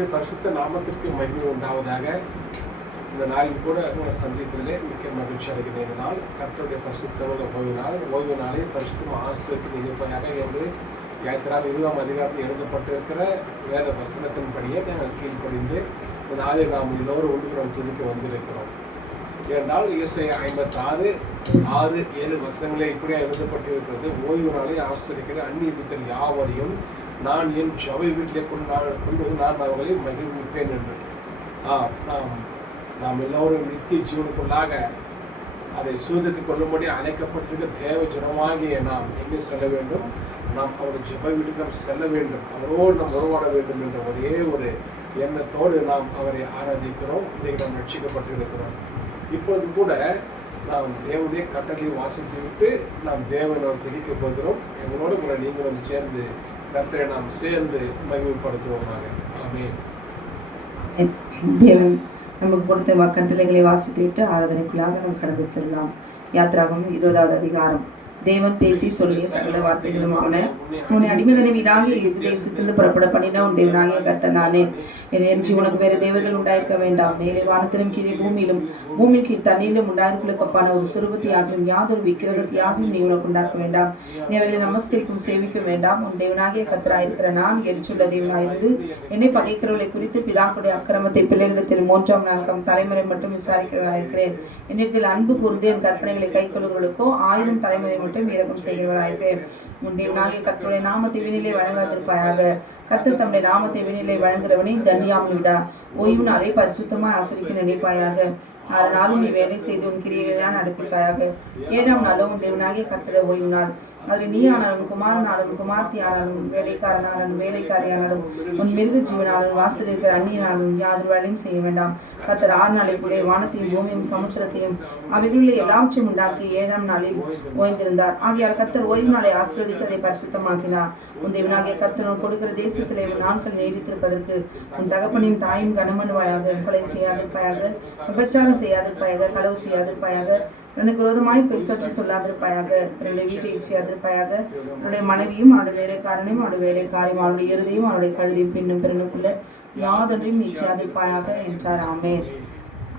கர்த்தருடைய பரிசுத்த நாமத்திற்கு மகிமை உண்டாவதாக. இந்த நாளில் கூட உங்களை சந்திப்பதிலே மிக்க மகிழ்ச்சி அடைகிற இந்த நாள் கர்த்தருடைய பரிசுத்தமுள்ள ஓய்வு நாளை பரிசுத்தம் ஆசிரியத்தின் இணைப்பதாக என்று யாத்திராம் 20ஆம் அதிகாரத்தில் எழுதப்பட்டிருக்கிற வேத வசனத்தின்படியே நாங்கள் கீழ்ப்படிந்து இந்த நாளில் நாம் எல்லோரும் ஒன்று துதிக்க வந்திருக்கிறோம். ஏனென்றால் இயேசையா 56:6-7 வசனங்களே இப்படியா எழுதப்பட்டிருக்கிறது. ஓய்வு நாளை ஆசிரிக்கிற அந்நியர்கள் யாவரையும் நான் என் ஜப வீட்டிலே கொண்டு நான் அவர்களை மகிழ்விப்பேன் என்று. நாம் எல்லோரும் நித்திய ஜீவனுக்குள்ளாக அதை சுதந்திரத்துக் கொள்ளும்படி அழைக்கப்பட்டிருக்க தேவ ஜனமாகிய நாம் எங்கே செல்ல வேண்டும்? நாம் அவருடைய ஜப வீட்டுக்கு நாம் செல்ல வேண்டும், அவரோடு நாம் உருவாட வேண்டும் என்ற ஒரே ஒரு எண்ணத்தோடு நாம் அவரை ஆராதிக்கிறோம். இன்றைக்கு நாம் ரட்சிக்கப்பட்டிருக்கிறோம். இப்போது கூட நாம் தேவனுடைய கட்டளையை வாசித்து விட்டு நாம் தேவனை பிரிக்க போகிறோம். எங்களோடு கூட நீங்களும் சேர்ந்து கர்த்தரை நாம் சேர்ந்து மகிமைப்படுத்துவோமாக. ஆமென். தேவன் நமக்கு கொடுத்த கட்டளைகளை வாசித்து விட்டு ஆராதனைக்குள்ளாக நாம் கடந்து செல்லலாம். யாத்திராகமம் 20வது அதிகாரம். தேவன் பேசி சொல்லிய சகல வார்த்தைகளும் ஆன உன்னை அடிமைதனை வீடாக தேசத்திலிருந்து புறப்பட பண்ணின உன் தேவனாகிய கர்த்தர் நானே. என்று உனக்கு வேறு தேவர்கள் உண்டாயிருக்க வேண்டாம். மேலே வானத்திலும் கீழே பூமியிலும் பூமியில் கீழ் தண்ணீரிலும் உண்டாயிருக்குள்ள ஒப்பான ஒரு சுரூபத்தையாகவும் யாதொரு விக்கிரகத்தையாகவும் நீ உனக்கு உண்டாக்க வேண்டாம். நீ அவர்களை நமஸ்கரிக்கும் சேவிக்க வேண்டாம். உன் தேவனாகிய கர்த்தராயிருக்கிற நான் எரிச்சுள்ள தேவனாயிருந்து என்னை பகைக்கிறவர்களை குறித்து பிதாக்களுடைய அக்கிரமத்தை பிள்ளைகளிடத்தில் 3ஆம் 4ஆம் தலைமுறை மட்டும் விசாரிக்கிறவராயிருக்கிறேன். என்னிடத்தில் அன்பு கூர்ந்து என் கற்பனைகளை கை கொள்ளுவர்களுக்கோ 1000 தலைமுறை மட்டும் இரக்கம் செய்கிறவராயிருக்கிறேன். உன் தேவனாகிய கர்த்தருடைய நாமத்தை வினிலே வழங்காதிருப்பாயாக. கர்த்தர் தம்முடைய நாமத்தை வினிலே வழங்குகிறவனை தண்டியாமல் விடா. ஓய்வு நாளை பரிசுத்தமாய் ஆசரிக்க நினைப்பாயாக. 6 நாளும் நீ வேலை செய்து உன் கிரியைகளை நடப்பிப்பாயாக. 7ஆம் நாளும் உன் தேவனாகிய கர்த்தருடைய ஓய்வு நாள். அதில் நீ ஆனாலும் குமாரனாலும் குமார்த்தி ஆனாலும் வேலைக்காரனாலும் வேலைக்காரியானாலும் உன் மிருக ஜீவனாலும் வாசல் இருக்கிற அந்நியனாலும் யாதொரு வேலையும் செய்ய வேண்டாம். கர்த்தர் 6 நாளைக்குள்ளே வானத்தையும் பூமியும் சமுத்திரத்தையும் அவைகளுள்ள எல்லாவற்றையும் உண்டாக்கி 7ஆம் நாளில் ஓய்ந்திருந்தார். ஆகையால் கர்த்தர் ஓய்வு நாளை ஆசீர்வதித்து அதை பரிசுத்தமாக்கினார். உன் தேவனாகிய கர்த்தர் கொடுக்கிற தேசத்திலே நாட்கள் நீடித்திருப்பதற்கு உன் தகப்பனையும் தாயும் கனமனுவாயாக. கொலை செய்யாதிருப்பாயாக, விபச்சாரம் செய்யாதிருப்பாயாக, களவு செய்யாதிருப்பாயாக, எனக்கு விரோதமாய் பொய் சொல்லி சொல்லாதிருப்பாயாக, என்னுடைய வீட்டை செய்யாதிருப்பாயாக, என்னுடைய மனைவியும் அவருடைய வேலைக்காரனையும் அவருடைய வேலைக்காரியும் அவருடைய இறுதியும் அவருடைய கழுதியும் பின்னும் பிறனுக்குள்ள யாதொன்றையும் நீச்சாதிருப்பாயாக என்றார். ஆமென்.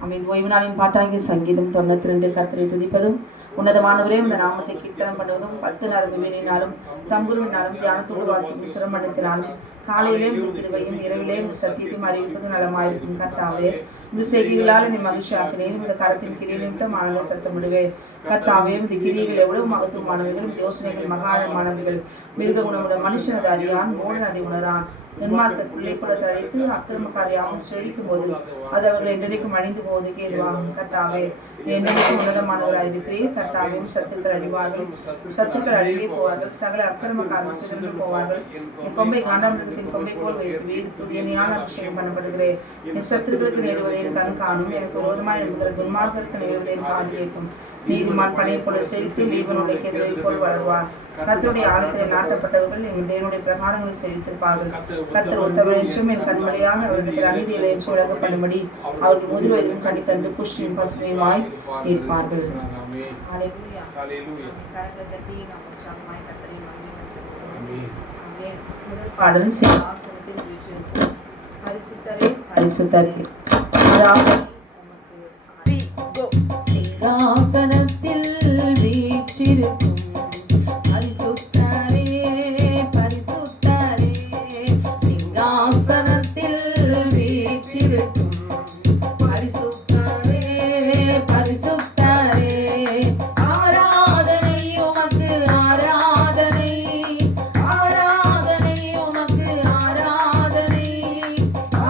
ஆமென். ஓய்வு நாளின் பாட்டாகிய சங்கீதம் 92. கர்த்தரை துதிப்பதும் உன்னதமானவரே இந்த நாமத்தை கீர்த்தனம் பண்ணுவதும் 10 நரம்பு வீணினாலும் தம்புருவினாலும் தியானத்தோடு வாசிக்கும் சுரமணத்தினாலும் காலையிலே இந்த கிருபையும் இரவிலே இந்த சத்தியத்தையும் அறிவிப்பதும் நலமாயிருக்கும். கர்த்தாவே, இந்த செய்திகளால் நீ மகிழ்ச்சியாக்கினேன். இந்த கரத்தின் கிரியை நிமித்தம் ஆனந்த சத்தமிடுவே. கர்த்தாவே, இந்த கிரியைகள் எவ்வளவு மகத்துவமானவைகள், யோசனைகள் மகாணமானவைகள். மிருக குணமுள்ள மனுஷனது அறியான், மூடன் அதை உணரான். நிர்மார்க்க பிள்ளை குலத்தை அழைத்து அக்கிரமக்காரியாகவும் செழிக்கும் போது அது அவர்கள் என்றைக்கும் அழிந்து போவதுக்கு ஏதுவாகும். கர்த்தாவே, என்றைக்கும் உன்னதமானவராயிருக்கிறேன். கர்த்தாவே, சத்துக்கள் அழிவார்கள், சத்துக்கள் அழிவே போவார்கள், சகல அக்கிரமக்காரர்கள் சிறந்து போவார்கள். என் கொம்பை காண்டாமிருகத்தின் கொம்பை போல் வைத்து வேறு புதிய ஞான அபிஷேகம் பண்ணப்படுகிறேன். என் சத்துக்களுக்கு நேடுவதை என் கண் காணும், எனக்கு விரோதமாக எழுதுகிற துன்மார்க்கருக்கு நேடுவதை என் காது கேட்கும். நீதிமான் பனையை போல செழித்து லீபனுடைய கேதுவை போல் வளர்வார். கர்த்தருடைய ஆலயத்தில் நாட்டப்பட்டவர்கள் எங்கள் தேவனுடைய பிரகாரங்களை செழித்திருப்பார்கள். கர்த்தர் ஒருத்தவர் என்றும் என் கண்மலையாக அவர்களுக்கு அநீதியில் என்று விளங்க பண்ணும்படி அவர்கள் முதிர் வயதிலும் கனி தந்து புஷ்டியும் பசுமையுமாய் இருப்பார்கள். பாடல் சிங்காசனத்தில் வீற்றிருக்கும் பரிசுத்தரே, பரிசுத்தரே, சிங்காசனத்தில் வீற்றிருக்கும் பரிசுத்தரே, பரிசுத்தரே, ஆராதனை உமக்கு ஆராதனை, ஆராதனை உமக்கு ஆராதனை,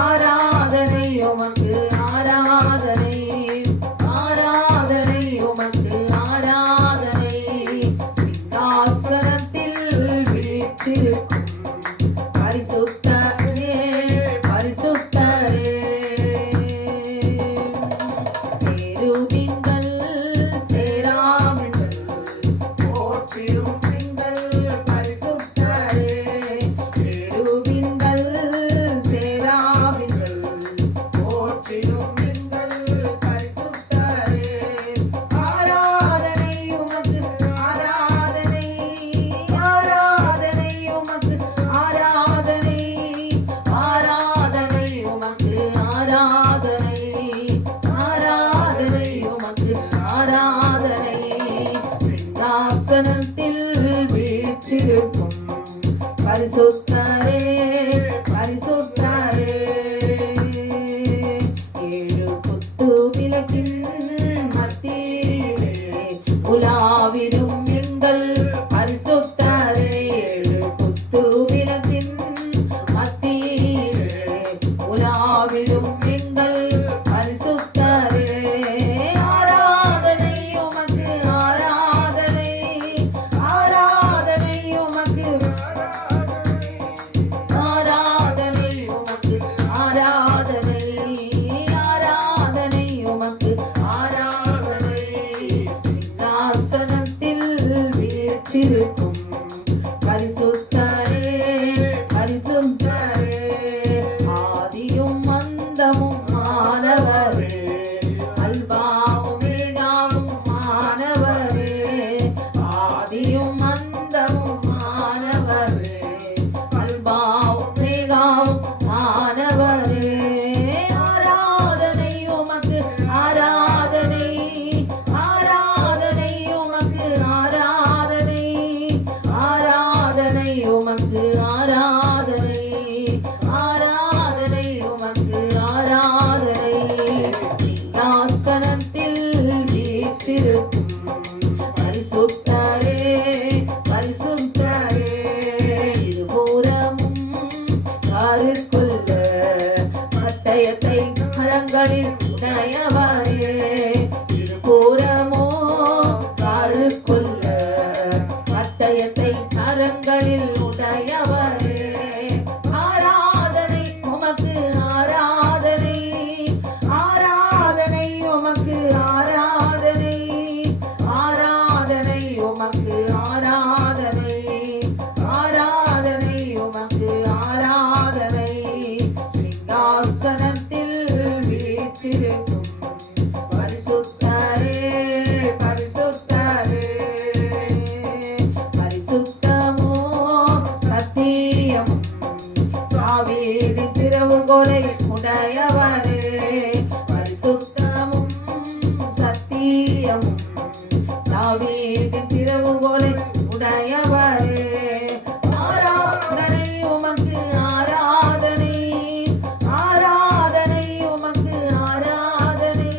ஆராதனை உமக்கு ஆராதனை. கரங்களில் உடையவரே இருபுறமோ கருக்குள்ள பட்டயத்தை கரங்களில் உடையவரே ஆராதனை உமக்கு ஆராதனை ஆராதனை உமக்கு ஆராதனை ஆராதனை உமக்கு ஆராதனை ஆராதனை உமக்கு ஆராதனை சிங்காசனத்தில் வீற்றிருக்கும் பரிசுத்தரே பரிசுத்தரே பரிசுத்தமோ சத்தியமும் தாவீதின் திறவுகோலை உடையவரே பரிசுத்தமும் சத்தியமும் தாவீதின் திறவுகோலை உடையவரே ஆராதனை உமக்கு ஆராதனை ஆராதனை உமக்கு ஆராதனை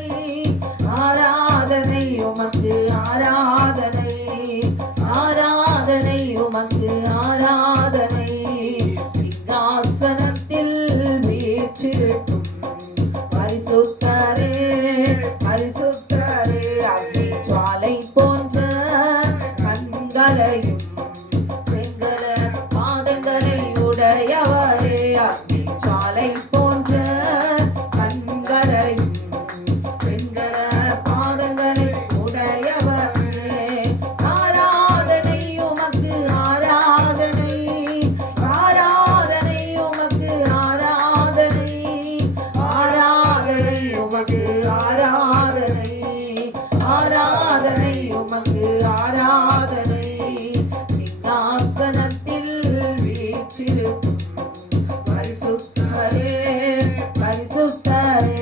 ஆராதனை உமக்கு ஆராதனை ஆராதனை உமக்கு ஆராதனை சிங்காசனத்தில் வீற்றிருக்கும் பரிசுத்தரே பரிசுத்தரே அக்னி ஜுவாலை போன்ற கண்களையும் வெண்கல பாதங்களை உடையவரே அக்னி ஜுவாலை போன்ற கண்களையும் வெண்கல பாதங்களை உடையவரே ஆராதனை உமக்கு ஆராதனை ஆராதனை உமக்கு ஆராதனை ஆராதனை உமக்கு ஆராதனை ஆராதனை உமக்கு ஆராதனை சிங்காசனத்தில் வீற்றிருக்கும் பரிசுத்தரே பரிசுத்தரே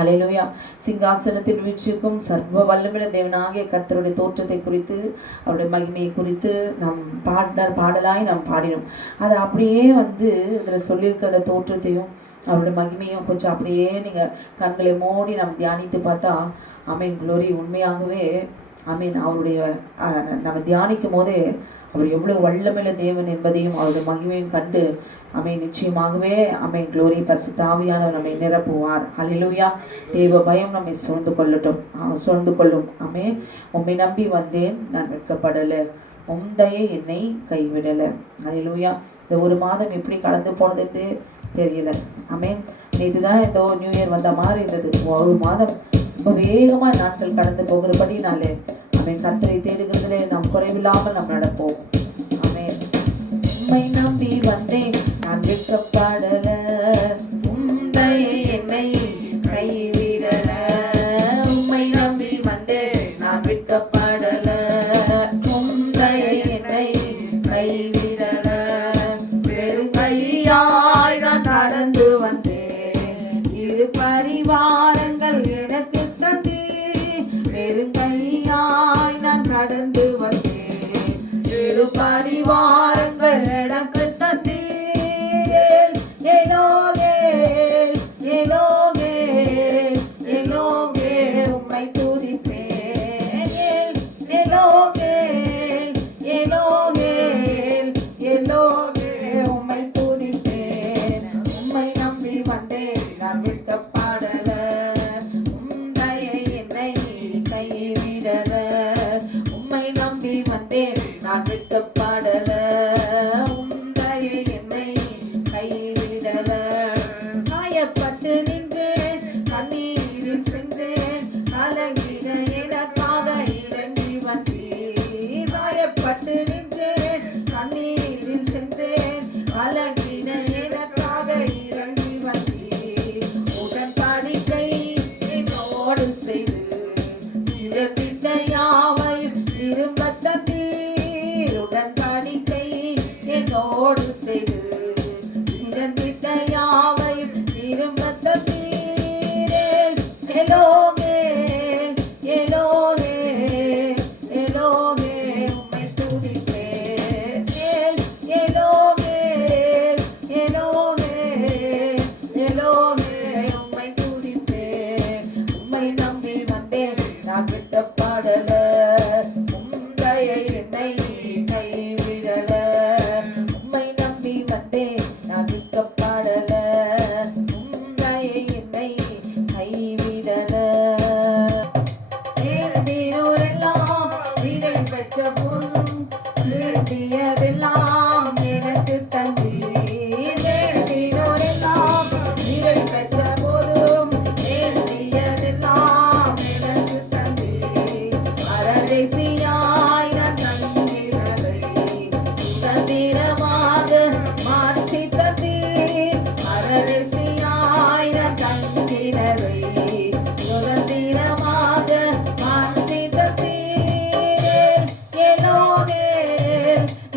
அல்லேலூயா. சிங்காசனத்தில் வீற்றிருக்கும் சர்வ வல்லமையுள்ள தேவனாகிய கர்த்தருடைய தோற்றத்தை குறித்து அவருடைய மகிமையை குறித்து நாம் பாடலாய் நாம் பாடினோம். அதை அப்படியே இதில் சொல்லியிருக்க அந்த தோற்றத்தையும் அவருடைய மகிமையும் கொஞ்சம் அப்படியே நீங்கள் கண்களை மூடி நாம் தியானித்து பார்த்தா ஆமென் க்ளோரி உண்மையாகவே ஆமென் அவருடைய நம்ம தியானிக்கும் போதே அவர் எவ்வளோ வல்லமையுள்ள தேவன் என்பதையும் அவருடைய மகிமையும் கண்டு ஆமென் நிச்சயமாகவே ஆமென் க்ளோரி பரிசுத்த ஆவியானவர் நம்மை நிரப்புவார். அல்லேலூயா. தேவ பயம் நம்மை சூழ்ந்து கொள்ளும். ஆமென். உம்மை நம்பி வந்தேன் நான் வெட்கப்படலை, உம் தயை என்னை கைவிடலை. அல்லேலூயா. இந்த ஒரு மாதம் எப்படி கடந்து போனதுட்டு தெரியல. ஆமென். நேற்று தான் ஏதோ நியூ இயர் வந்த மாதிரி இருந்தது. ஒரு மாதம் ரொம்ப வேகமாக நாட்கள் கடந்து போகிறபடினாலே ஆமென் கர்த்தரை தேடுகிறதிலே நாம் குறைவில்லாமல் நாம் நடப்போம். ஆமென். உம்மை நம்பி வந்தேன் நான் வெட்கப்படல, உம் தயை என்னை கைவிடல. உம்மை நம்பி வந்தேன் நான் வெட்கப்படல, உம் தயை என்னை கைவிடல. வெறுங்கையாய் நான் நடந்து வந்தேன், இரு பரிவாரங்கள் எனக்கு தந்தே. வெறுங்கையாய் நான் நடந்து வந்தேன், இரு பரிவாரங்கள் எனக்கு தந்தே. எலோகே எலோகே எலோகே உம்மை துதிப்பேன். எலோகே எலோகே எலோகே உம்மை துதிப்பேன். உம்மை நம்பி வந்தேன் நான் வெட்கப்படல, உம் தயை என்னை கைவிடல. உம்மை நம்பி வந்தேன் நான் வெட்கப்படல, உம் தயை என்னை கைவிடல. காயப்பட்டு நின்றேன் கண்ணீரில் சென்றேன், கலங்கின எனக்காக இறங்கி வந்தீர். காயப்பட்டு நின்றேன் கண்ணீரில் சென்றேன், கலங்கின எனக்காக இறங்கி வந்தீர். உடன்படிக்கை என்னோடு செய்து யாவையும் திரும்ப தந்தீர். உடன்படிக்கை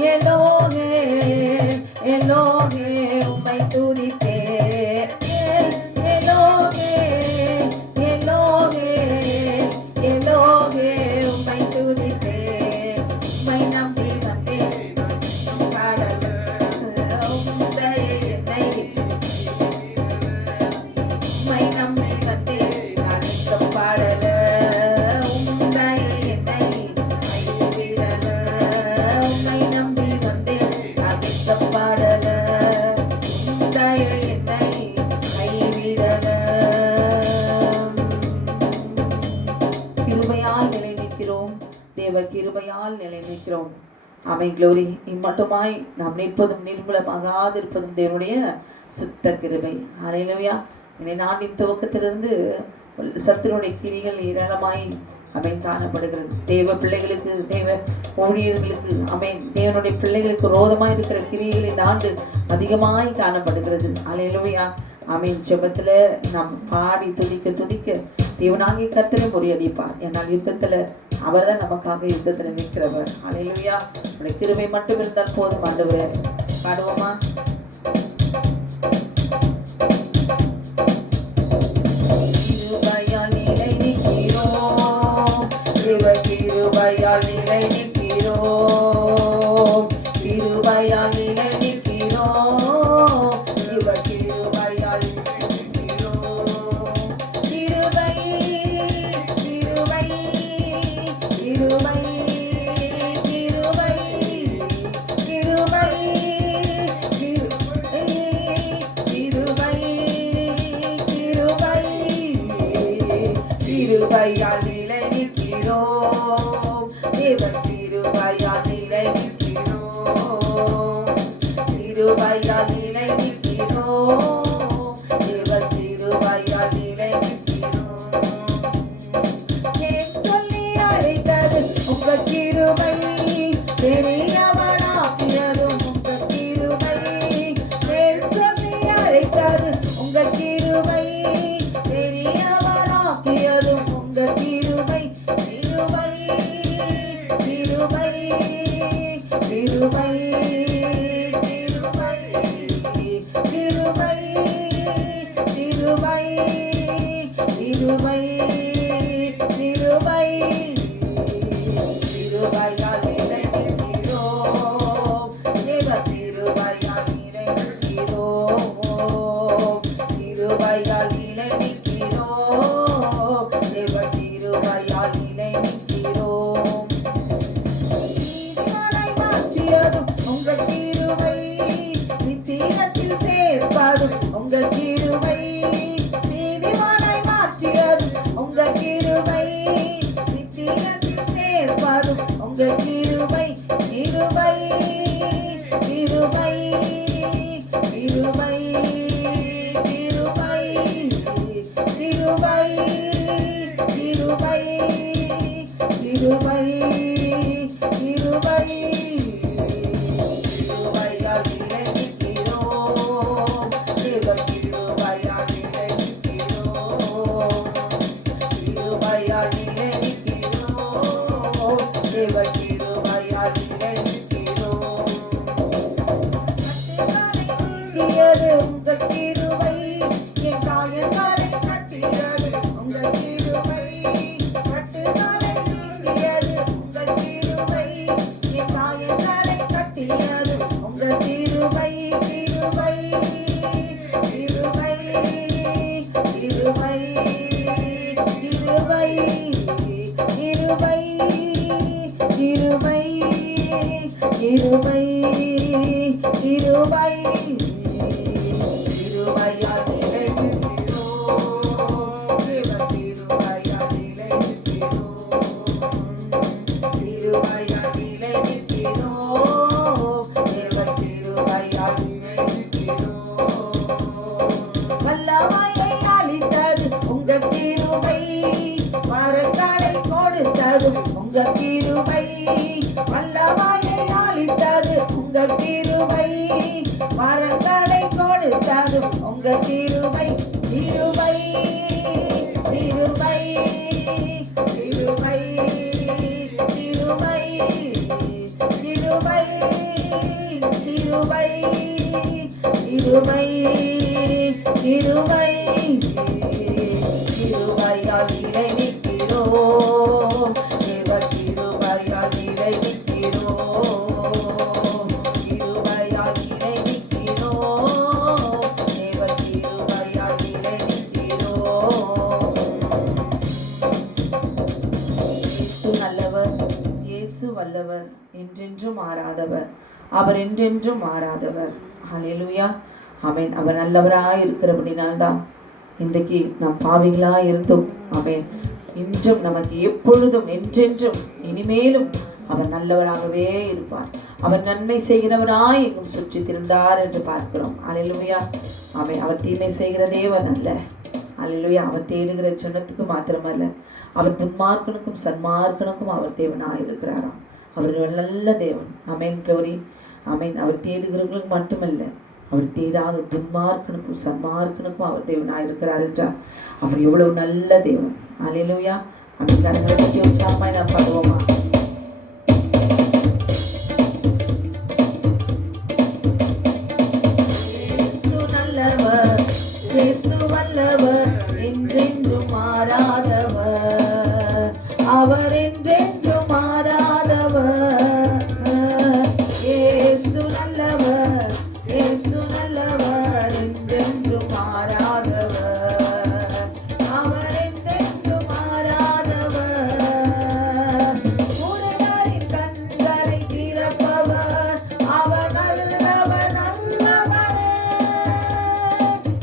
எலோகே எலோகே உம்மை துதிப்பேன். எலோகே எலோகே எலோகே உம்மை துதிப்பேன். உம்மை நம்பி வந்தேன் கடல் உம்முடைய என்னை உம்மை நம்பி வந்தேன் அழைத்த பாடல உம்முடைய என்னை கைவிடல. உம்மை நம்பி வந்தேன் அழைத்த பாடல உம்முடைய என்னை கைவிடல. கிருபையால் நிலை நிற்கிறோம், தேவ கிருபையால் நிலை நிற்கிறோம். ஆமென். க்ளோரி. இம்மட்டுமாய் நாம் நிற்பதும் நிர்மூலமாகாதிருப்பதும் தேவனுடைய சுத்த கிருபை. ஹல்லேலூயா. இந்த நாட்டின் துவக்கத்திலிருந்து சத்துருடைய கிரிகள் ஏராளமாய் அமேன் காணப்படுகிறது. தேவ பிள்ளைகளுக்கு, தேவ ஊழியர்களுக்கு, அமேன் தேவனுடைய பிள்ளைகளுக்கு ரோதமாய் இருக்கிற கிரிகள் இந்த ஆண்டு அதிகமாய் காணப்படுகிறது. ஹல்லேலூயா. ஆமென். ஜெபத்தில் நாம் பாடி துதிக்க துதிக்க தேவனாகிய கர்த்தரை முறியடிப்பார். ஏன்னால் யுத்தத்தில் அவர் தான் நமக்காக யுத்தத்தில் நிற்கிறவர். ஹல்லேலூயா. உடைய கிருபை மட்டும் இருந்தால் போதும் ஆண்டவரே. பாடுவோமா? கிருபையால் நிலை நிற்கிறோம், தேவ கிருபையால் நிலை நிற்கிறோம், கிருபையால் நிலை நிற்கிறோம், தேவ கிருபையால் நிலை நிற்கிறோம். கிருபை கிருபை கிருபை கிருபை கிருபை கிருபை கிருபை கிருபையால் நிலை நிற்கிறோம், தேவ கிருபையால் நிலை நிற்கிறோம், கிருபையால் நிலை நிற்கிறோம், தேவ கிருபையால் நிலை நிற்கிறோம். ஏன் சொல்லி அழைத்தது உங்க கிருபை, பெரியவனாக்கியதும் உங்க கிருபை. ஏன் சொல்லி அழைத்தது உங்க கிருபை, பெரியவனாக்கியதும் உங்க கிருபை. கிருபை கிருபை கிருபை கிருபை கிருபை கிருபை கிருபை கிருபை கிருபையால் நிலை நிற்கிறோம், தேவ கிருபையால் நிலை நிற்கிறோம், கிருபையால் நிலை நிற்கிறோம், தேவ கிருபையால் நிலை நிற்கிறோம். நீதிமானை மாற்றியதும் உங்க கிருபை, நித்தியத்தில் சேர்ப்பதும் உங்க கிருபை. நீதிமானை மாற்றியதும் உங்க கிருபை, நித்தியத்தில் சேர்ப்பதும் உங்க கிருபை. கிருபை கிருபை கிருபை கிருபை கிருபை கிருபை கிருபை கிருபை கிருபையால் நிலை நிற்கிறோம், தேவ கிருபையால் நிலை நிற்கிறோம், கிருபையால் நிலை நிற்கிறோம், தேவ கிருபையால் நிலை நிற்கிறோம். கட்டியது உங்க கிருபை, என் காயங்களை கட்டியது உங்க கிருபை. கட்டுகளை நீக்கியது உங்க கிருபை, என் காயங்களை கட்டியது உங்க கிருபை. கிருபை கிருபை கிருபை கிருபை கிருபை கிருபை கிருபை கிருபை கிருபையால் நிலை நிற்கிறோம், தேவ கிருபையால் நிலை நிற்கிறோம், கிருபையால் நிலை நிற்கிறோம், தேவ கிருபையால் நிலை நிற்கிறோம். வல்லமையை அளித்தது உங்க கிருபை, மரங்களை கொடுத்தது உங்க கிருபை. வல்லமையை அளித்தது உங்க கிருபை, மரங்களை கொடுத்தது உங்க கிருபை. கிருபை கிருபை கிருபை கிருபை கிருபை கிருபை கிருபை கிருபை கிருபை கிருபையால் நிலை நிற்கிறோம் தேவ கிருபையால் நிலை நிற்கிறோம் கிருபையால் நிலை நிற்கிறோம் தேவ கிருபையால் நிலை நிற்கிறோம். இயேசு நல்லவர், இயேசு வல்லவர், என்றென்றும் மாறாதவர், அவர் என்றென்றும் மாறாதவர். ஹல்லேலூயா. ஆமென். அவர் நல்லவராய் இருக்கிறபடினால்தான் இன்றைக்கு நாம் பாவிகளாய் இருந்தோம். ஆமென். இன்றும் நமக்கு எப்பொழுதும் என்றென்றும் இனிமேலும் அவர் நல்லவராகவே இருப்பார். அவர் நன்மை செய்கிறவராய் எங்கும் சுற்றி திரிந்தார் என்று பார்க்கிறோம். ஹல்லேலூயா. ஆமென். அவர் தீமை செய்கிற தேவன் அல்ல. ஹல்லேலூயா. அவர் தேடுகிற ஜனத்துக்கு மாத்திரமல்ல, அவர் துன்மார்க்கனுக்கும் சன்மார்க்கனுக்கும் அவர் தேவனாய் இருக்கிறாராம். அவர் நல்ல தேவன். ஆமென். க்ளோரி. ஆமென். அவர் தேடுகிறவர்களுக்கு மட்டுமல்ல, அவர் தேடாத துன்மார்க்கனுக்கும் சன்மார்க்கனுக்கும் அவர் தேவனாய் இருக்கிறார் என்றார். அவர் எவ்வளவு நல்ல தேவன். ஹல்லேலூயா. ஆமென். கரங்களை தட்டி உற்சாகமாய் நாம் பாடுவோமா? இயேசு நல்லவர், இயேசு வல்லவர், என்றென்றும் மாறாதவர், அவர் என்றென்றும் மாறாதவர். இயேசு நல்லவர், இயேசு நல்லவர், என்றென்றும் மாறாதவர், அவர் என்றென்றும் மாறாதவர். உடையாரின் கண்களை திறப்பவர், அவர் நல்லவர் நல்லவரே.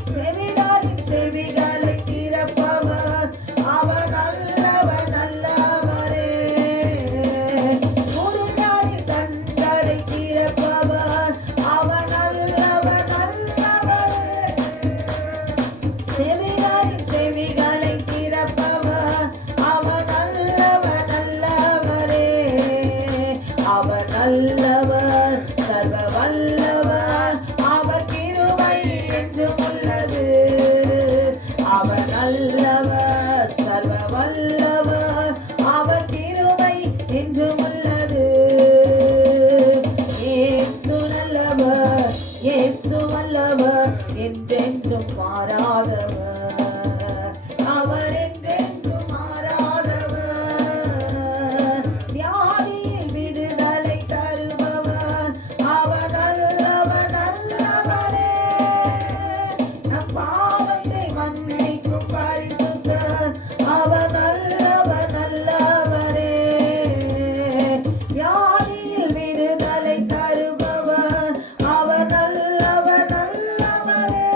செவிடாரின் செவிகளை திறப்பவர், அவர் நல்லவர் நல்லவரே. உடையாரின் கண்களை திறப்பவர், அவர் நல்லவர் நல்லவரே. செவிடாரின் செவிகளை திறப்பவர், அவர் நல்லவர் நல்லவரே. அவர் நல்லவர், சர்வ வல்லவர், அவர் கிருபை என்றும் உள்ளது. அவர் நல்லவர், சர்வ வல்லவர், அவர் கிருபை என்றும் உள்ளது. இயேசு நல்லவர், இயேசு வல்லவர், என்றென்றும் மாறாதவர், அவர் என்றென்றும் மாறாதவர். வியாதியில் விடுதலை தருபவர், அவர் நல்லவர் நல்லவரே. நம் பாவத்தை மன்னிக்கும் பரிசுத்தர், அவர் நல்லவர் நல்லவரே. வியாதியில் விடுதலை தருபவர், அவர் நல்லவர் நல்லவரே.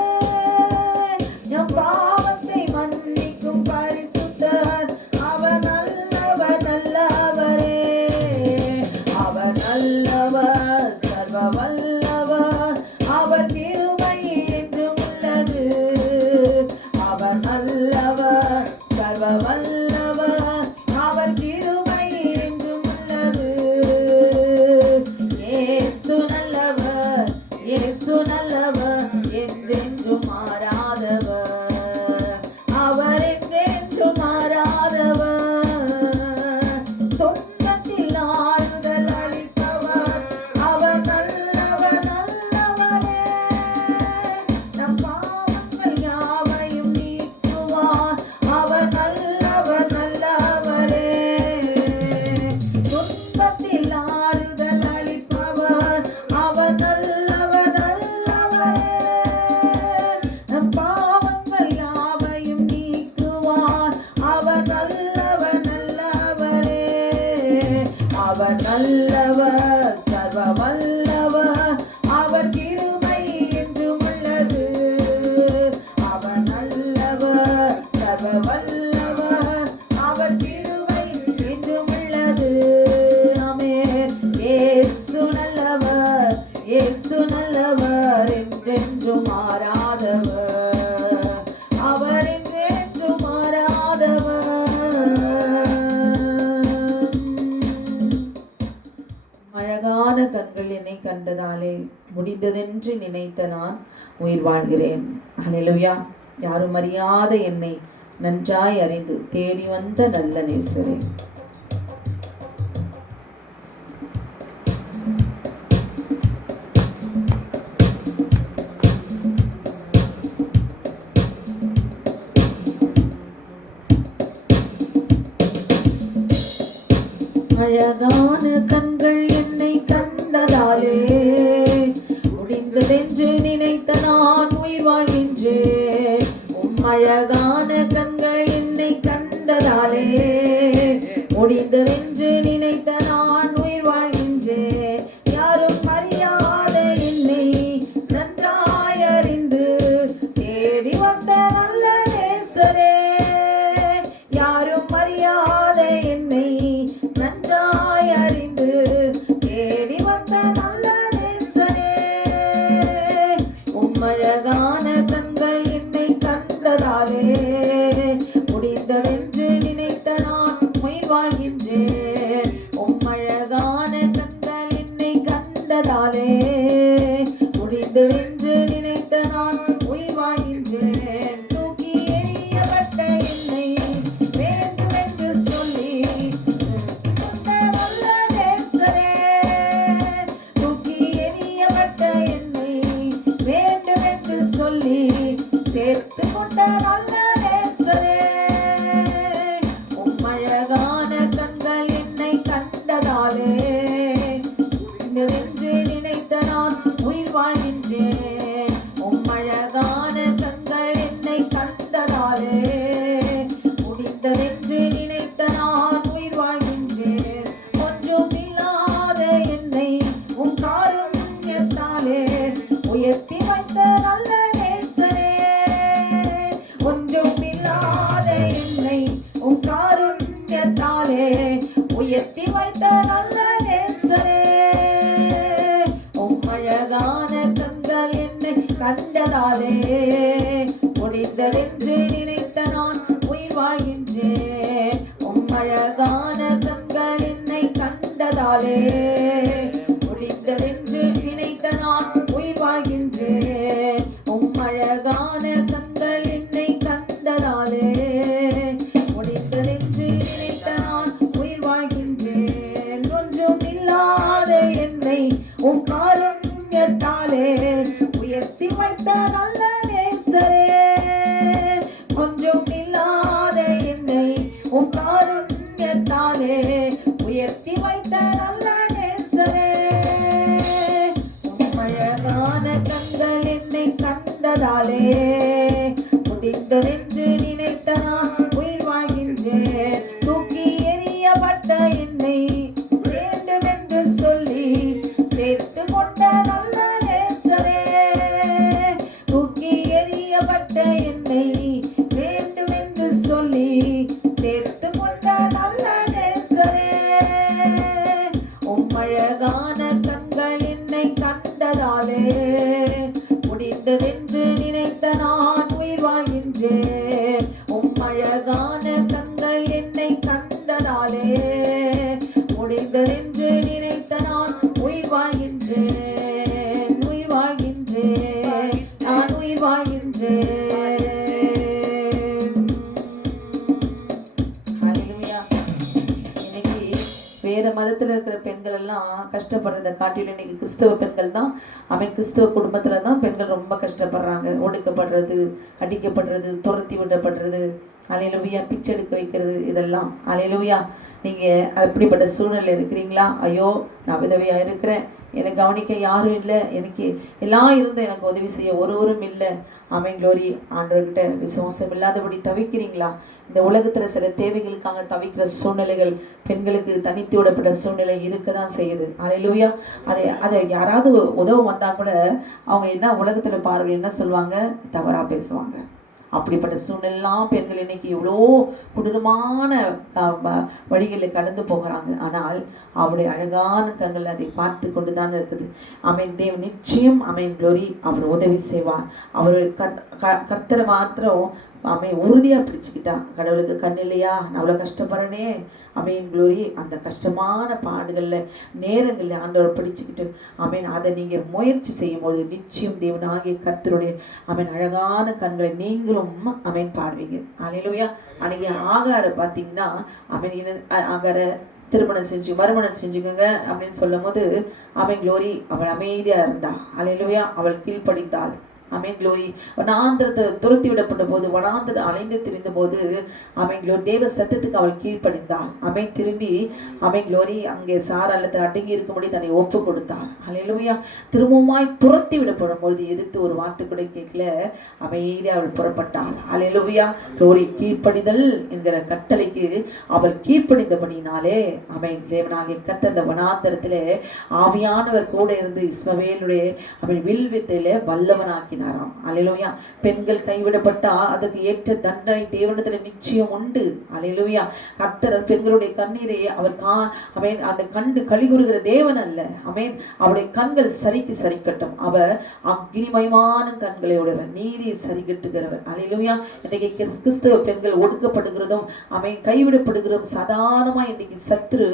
நம் பாவத்தை மன்னிக்கும் பரிசுத்தர், அவர் நல்லவர் நல்லவரே. அவர் நல்லவர், சர்வ வல்லவர், அவர் கிருபை என்றும் உள்ளது. அவர் நல்லவர், சர்வ வல்லவர், அவர் கிருபை என்றும் உள்ளது. இயேசு நல்லவர், இயேசு நல்லவர், என்றென்றும் மாறாதவர், அவர் என்றென்றும் மாறாதவர். துன்பத்தில் ஆறுதல் அளிப்பவர், அவர் நல்லவர் நல்லவரே. நம் பாவங்கள் யாவையும் நீக்குவார், அவர் நல்லவர் நல்லவரே. துன்பத்தில் ஆறுதல் அளிப்பவர், அவர் நல்லவர் நல்லவரே. நம் பாவங்கள் யாவையும் நீக்குவார், அவர் நல்லவர் நல்லவரே. அவர் நல்லவர், சர்வ வல்லவர், அவர் கிருபை என்றும் உள்ளது. அவர் நல்லவர், சர்வ வல்லவர், அவர் கிருபை என்றும் உள்ளது. ஆமென். இயேசு நல்லவர், இயேசு நல்லவர், என்றென்றும் மாறாதவர், அவர் என்றென்றும் மாறாதவர். அழகான கண்கள் என்னை கண்டதாலே முடிந்ததென்று நினைத்த நான் உயிர் வாழ்கிறேன். ஹல்லேலூயா. யாரும் அறியாத என்னை நன்றாய் அறிந்து தேடி வந்த நல்ல நேசரே. அழகான கண்கள் என்னை கண்டதாலே முடிந்ததென்று நினைத்த நான் உயிர் வாழ்கின்றேன். அழகான கண்கள் என்னை கண்டதாலே முடிந்ததென்று நினைத்த நான் உயிர் வாழ்கின்றேன். யாரும் அறியாத என்னை நன்றாய் அறிந்து தேடி வந்த நல்ல நேசரே, யாரும் அறியாத என்னை நன்றாய் அறிந்து தேடி வந்த நல்ல நேசரே, அழகான கண்கள் என்னை கண்டதாலே முடிந்ததென்று நினைத்த நான் உயிர் வாழ்கின்றேன். அழகான கண்கள் என்னை கண்டதாலே முடிந்ததென்று நினைத்த நான் உயிர் வாழ்கின்றேன். தூக்கி எறியப்பட்ட என்னை வேண்டுமென்று சொல்லி வந்த நல்ல நேசரே, தூக்கி எறியப்பட்ட என்னை வேண்டுமென்று சொல்லி சேர்த்து கொண்ட நல்ல நேசரே, அழகான கண்கள் என்னை கண்டதாலே முடிந்ததென்று நினைத்த நான் உயிர் வாழ்கின்றேன். அழகான கண்கள் என்னை கண்டதாலே முடிந்ததென்று நினைத்த நான் உயிர் வாழ்கின்றேன். ஒன்றும் இல்லாத என்னை உன் காருண்யத்தாலே உயர்த்தி வைத்த நல்ல நேசரே, ஒன்றும் இல்லாத என்னை உன் காருண்யத்தாலே உயர்த்தி வைத்த நல்ல நேசரே, அழகான கண்கள் என்னை கண்டதாலே முடிந்ததென்று நினைத்த நான் உயிர் வாழ்கின்றேன். அழகான கண்கள் என்னை கண்டதாலே முடிந்ததென்று நினைத்த நான் உயிர் வாழ்கின்றேன். அழகான கண்கள் என்னை கண்டதாலே முடிந்ததென்று நினைத்த நான் உயிர் வாழ்கின்றேன். ஒன்றும் இல்லாத என்னை உன் காருண்யத்தாலே உயர்த்தி வைத்த நல்ல நேசரே, ஒன்றும் இல்லாத என்னை உன் காருண்யத்தாலே உயர்த்தி வைத்த நல்ல நேசரே, அழகான கண்கள் என்னை கண்டதாலே முடிந்ததென்று நினைத்த நான் உயிர் வாழ்கின்றேன். தூக்கி எறியப்பட்ட என்னை வேண்டுமென்று சொல்லி சேர்த்து கொண்ட நல்ல நேசரே, தூக்கி எறியப்பட்ட என்னை வேண்டுமென்று சொல்லி சேர்த்து கொண்ட நல்ல நேசரே, அழகான கண்கள் என்னை கண்டதாலே முடிந்ததென்று நினைத்த நான் உயிர் வாழ்கின்றேன். அழகான கண்கள் என்னை கண்டதாலே முடிந்ததென்று நினைத்த நான் உயிர் வாழ்கின்றேன், உயிர் வாழ்கின்றேன், நான் உயிர் வாழ்கின்றேன். ஹல்லேலூயா. இன்னைக்கு வேற மதத்தில் இருக்கிற பெண்கள் எல்லாம் கஷ்டப்படுறதை காட்டிலும் இன்னைக்கு கிறிஸ்தவ பெண்கள் தான், கிறிஸ்தவ குடும்பத்தில் தான் பெண்கள் ரொம்ப கஷ்டப்படுறாங்க. ஒடுக்கப்படுறது, அடிக்கப்படுறது, துரத்தி விடப்படுறது, ஹல்லேலூயா, பிச்சை எடுக்க வைக்கிறது, இதெல்லாம். ஹல்லேலூயா. நீங்கள் அப்படிப்பட்ட சூழ்நிலை இருக்கிறீங்களா? ஐயோ, நான் விதவையாக இருக்கிறேன், என்னை கவனிக்க யாரும் இல்லை, எனக்கு எல்லாம் இருந்து எனக்கு உதவி செய்ய ஒருவரும் இல்லை. ஆமென், க்ளோரி. ஆண்டவர்கிட்ட விசுவாசம் இல்லாதபடி தவிக்கிறீங்களா? இந்த உலகத்தில் சில தேவைகளுக்காக தவிக்கிற சூழ்நிலைகள் பெண்களுக்கு தனித்து விடப்பட்ட சூழ்நிலை இருக்க தான் செய்யுது. ஹல்லேலூயா. அதை யாராவது உதவ வந்தால் கூட அவங்க என்ன உலகத்தில் பார்வை என்ன சொல்லுவாங்க? தவறாக பேசுவாங்க. அப்படிப்பட்ட சூழ்நிலாம் பெண்கள் இன்னைக்கு எவ்வளோ கொடூரமான வழிகளில் கடந்து போகிறாங்க. ஆனால் அவருடைய அழகான கண்கள் அதை பார்த்து கொண்டு தான் இருக்குது. ஆமென். தேவன் நிச்சயம், ஆமென், க்ளோரி, அவர் உதவி செய்வார். அவர் கர்த்தரை மாத்திரம் உறுதியாக பிடிச்சிக்கிட்டா. கடவுளுக்கு கண் இல்லையா, நான் அவ்வளோ கஷ்டப்படுறேனே அப்படின்னு க்ளோரி, அந்த கஷ்டமான பாடுகளில் நேரங்களில் ஆண்டவர் பிடிச்சிக்கிட்டு அதை நீங்கள் முயற்சி செய்யும்போது நிச்சயம் தேவனாகிய கர்த்தருடைய அழகான கண்களை நீங்களும் பாடுவீங்க. ஹல்லேலூயா. அன்னைக்கு ஆகாரை பார்த்தீங்கன்னா ஆகாரை திருமணம் செஞ்சு மறுமணம் செஞ்சுக்கோங்க அப்படின்னு சொல்லும் போது க்ளோரி அவள் அமைதியாக இருந்தா. ஹல்லேலூயா. அவள் கீழ்ப்படிந்தாள். ஆமென் க்ளோரி. வனாந்திரத்தை துரத்தி விடப்பட்ட போது, வனாந்திரம் அலைந்து திரிந்த போது, ஆமென் க்ளோரி, தேவ சத்தத்துக்கு அவள் கீழ்ப்படிந்தாள். ஆமென். திரும்பி ஆமென் க்ளோரி அங்கே சாராளத்தில் அடங்கி இருக்கும்படி தன்னை ஒப்பு கொடுத்தாள். ஹல்லேலூயா. திரும்பவுமாய் துரத்தி விடப்படும் பொழுது எதிர்த்து ஒரு வார்த்தை கூட கேட்கல, அமைதியாக அவள் புறப்பட்டாள். ஹல்லேலூயா. க்ளோரி. கீழ்ப்படிதல் என்கிற கட்டளைக்கு அவள் கீழ்ப்படிந்தபடினாலே ஆமென் தேவனாகிய கர்த்தர் அந்த வனாந்தரத்திலே ஆவியானவர் கூட இருந்து இஸ்மவேலுடைய அவள் வில் வித்தையில வல்லவனாக்கினாராம். அல்லேலூயா. பெண்கள் கைவிடப்பட்டா அதுக்கு ஏற்ற தண்டனை தேவனிடத்தில் நிச்சயம் உண்டு. அல்லேலூயா. கர்த்தர் பெண்களுடைய கண்ணீரை அவர் அவன் அந்த கண்டு கலிகுறுகிற தேவன் அல்ல. அவன் அவருடைய கண்கள் சரிக்கு சரிக்கட்டும். அவர் அக்னிமயமான கண்களை உடையவர், நீதியை சரிக்கட்டுகிறவர். அல்லேலூயா. இன்றைக்கு கிறிஸ்தவ பெண்கள் ஒடுக்கப்படுகிறதும் அவன் கைவிடப்படுகிறதும் சாதாரணமா இன்னைக்கு சத்துரு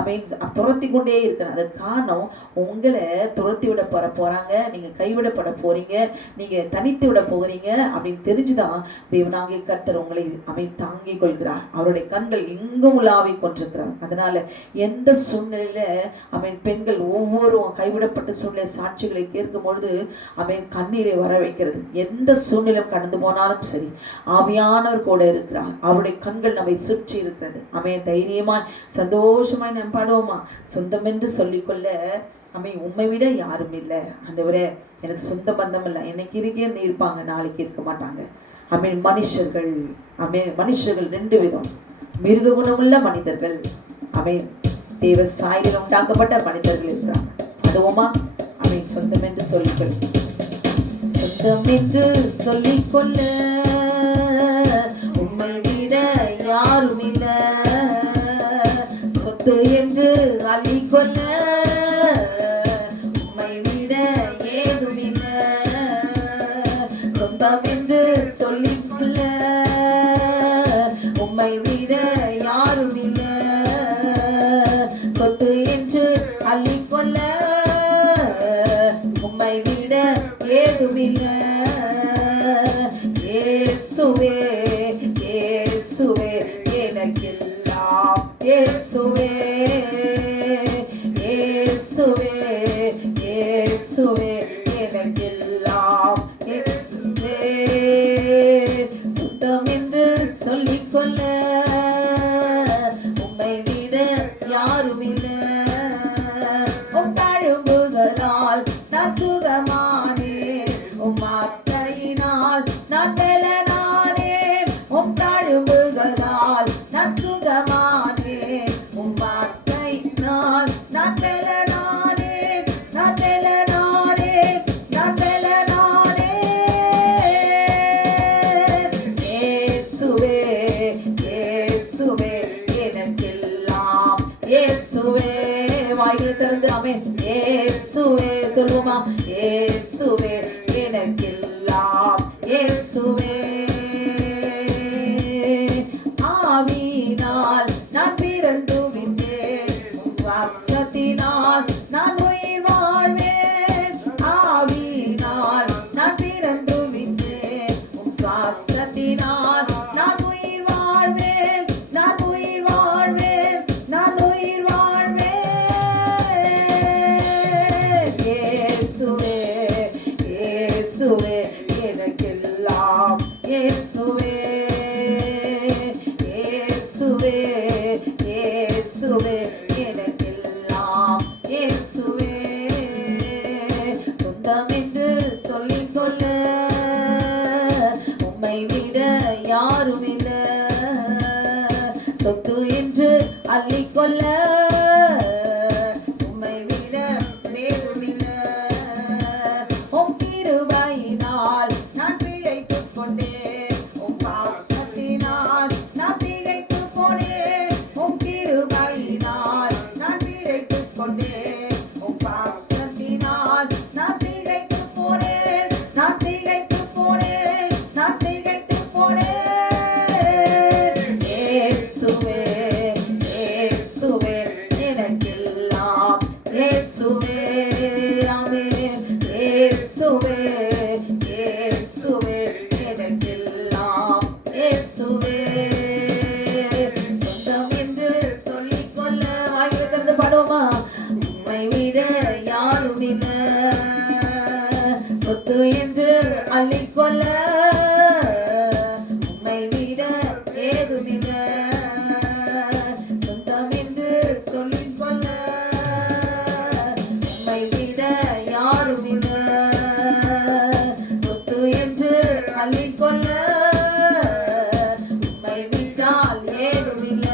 அவன் துரத்தி கொண்டே இருக்கிறான். அது காரணம், உங்களை துரத்தி விட போறாங்க, நீங்க கைவிடப்பட போறீங்க, நீங்க தனித்து விட போகிறீங்க அப்படின்னு தெரிஞ்சுதான் தேவனாகிய கர்த்தர் உங்களை தாங்கிக் கொள்கிறார். அவருடைய கண்கள் எங்கும் உலாவி கொண்டிருக்கிறார். அதனால எந்த சூழ்நிலையில பெண்கள் ஒவ்வொரு கைவிடப்பட்ட சூழ்நிலை சாட்சிகளை கேட்கும் பொழுது கண்ணீரை வர வைக்கிறது. எந்த சூழ்நிலையும் கடந்து போனாலும் சரி, ஆவியானவர் கூட இருக்கிறார். அவருடைய கண்கள் நம்மை சுற்றி இருக்கிறது. தைரியமாய் சந்தோஷமாய் நம்ம பாடுவோமா? சொந்தம் என்று சொல்லிக்கொள்ள உண்மை விட யாரும் இல்லை. ஆண்டவரே, எனக்கு சொந்த பந்தம் இல்லை, இன்னைக்கு இருக்கேன்னு இருப்பாங்க, நாளைக்கு இருக்க மாட்டாங்க. மனுஷர்கள் மனுஷர்கள் ரெண்டு விதம். மிருக குணமுள்ள மனிதர்கள், தேவ சாயலில் உண்டாக்கப்பட்ட மனிதர்கள் இருக்கிறாங்க. அதுவுமா சொந்தம் என்று சொல்லிக்கொள். சொந்தம் என்று சொல்லிக்கொள்ள உண்மை விட யாரும் இல்லை. சொத்து என்று அள்ளிக்கொள்ள உண்மை விட ஏதும் இல்லை. சொந்தம் என்று சொல்லிக்கொள்ள உண்மை விட யாரும் இல்லை. சொத்து என்று அள்ளிக்கொள்ள உம்மை விட ஏதுமில்லை. இயேசுவே இயேசுவே எனக்கெல்லாம், இயேசுவே இயேசுவே இயேசுவே எனக்கெல்லாம், இயேசுவே. சுத்தம் என்று சொல்லிக்கொள்ள உம்மை விட யாரும் இல்லை. தழும்புகளால் நான் சுகமானேன், உம் வார்த்தையினால் நான் பலனானேன். உம் தழும்புகளால் நான் சுகமானேன், உம் வார்த்தையினால் நான் பலனானேன். நான் பலனானேன், நான் பலனானேன். இயேசுவே இயேசுவே எனக்கெல்லாம், இயேசுவே. வாயை திறந்து இயேசுவே சொல்லுமா? இயேசுவே எனக்கெல்லாம், இயேசுவே. ஆவியினால் நான் பிறந்து விட்டேன், சுவாசத்தினால் நான் உயிர் வாழ்வேன். ஆவியினால் நான் பிறந்து விட்டேன், சுவாசத்தினால் நான் உயிர் வாழ்வேன். நான் உயிர் வாழ்வேன், நான் உயிர் வாழ்வேன். இயேசுவே இயேசுவே எனக்கெல்லாம், இயேசுவே இயேசுவே இயேசுவே எனக்கெல்லாம், இயேசுவே. சொந்தம் என்று சொல்லிக்கொள்ள உம்மை விட யாரும் இல்லை. சொத்து என்று அள்ளிக்கொள்ள உம்மை விட வேறும் இல்லை. உம் கிருபையினால் நான் பிழைத்துக் கொண்டேன், உம் பாசத்தினால் நான் திகைத்துப் போனேன். உம் கிருபையினால் நான் பிழைத்துக் கொண்டேன், உம் பாசத்தினால் நான் திகைத்துப் போனேன். நான் திகைத்துப் போனேன், நான் திகைத்துப் போனேன். இயேசுவே இயேசுவே எனக்கெல்லாம், இயேசுவே. ஆமென். இயேசுவே இயேசுவே எனக்கெல்லாம், இயேசுவே. சொந்தம் என்று சொல்லிக்கொள்ள வாயை திறந்து பாடுவோமா? உம்மை விட யாரும் இல்லை. சொத்து என்று அள்ளிக்கொள்ள உம்மை விட ஏதுமில்ல. சொந்தம் என்று சொல்லிக்கொள்ள உம்மை விட யாரும் இல்ல. சொத்து என்று அள்ளிக்கொள்ள உம்மை விட்டால் ஏதுமில்ல.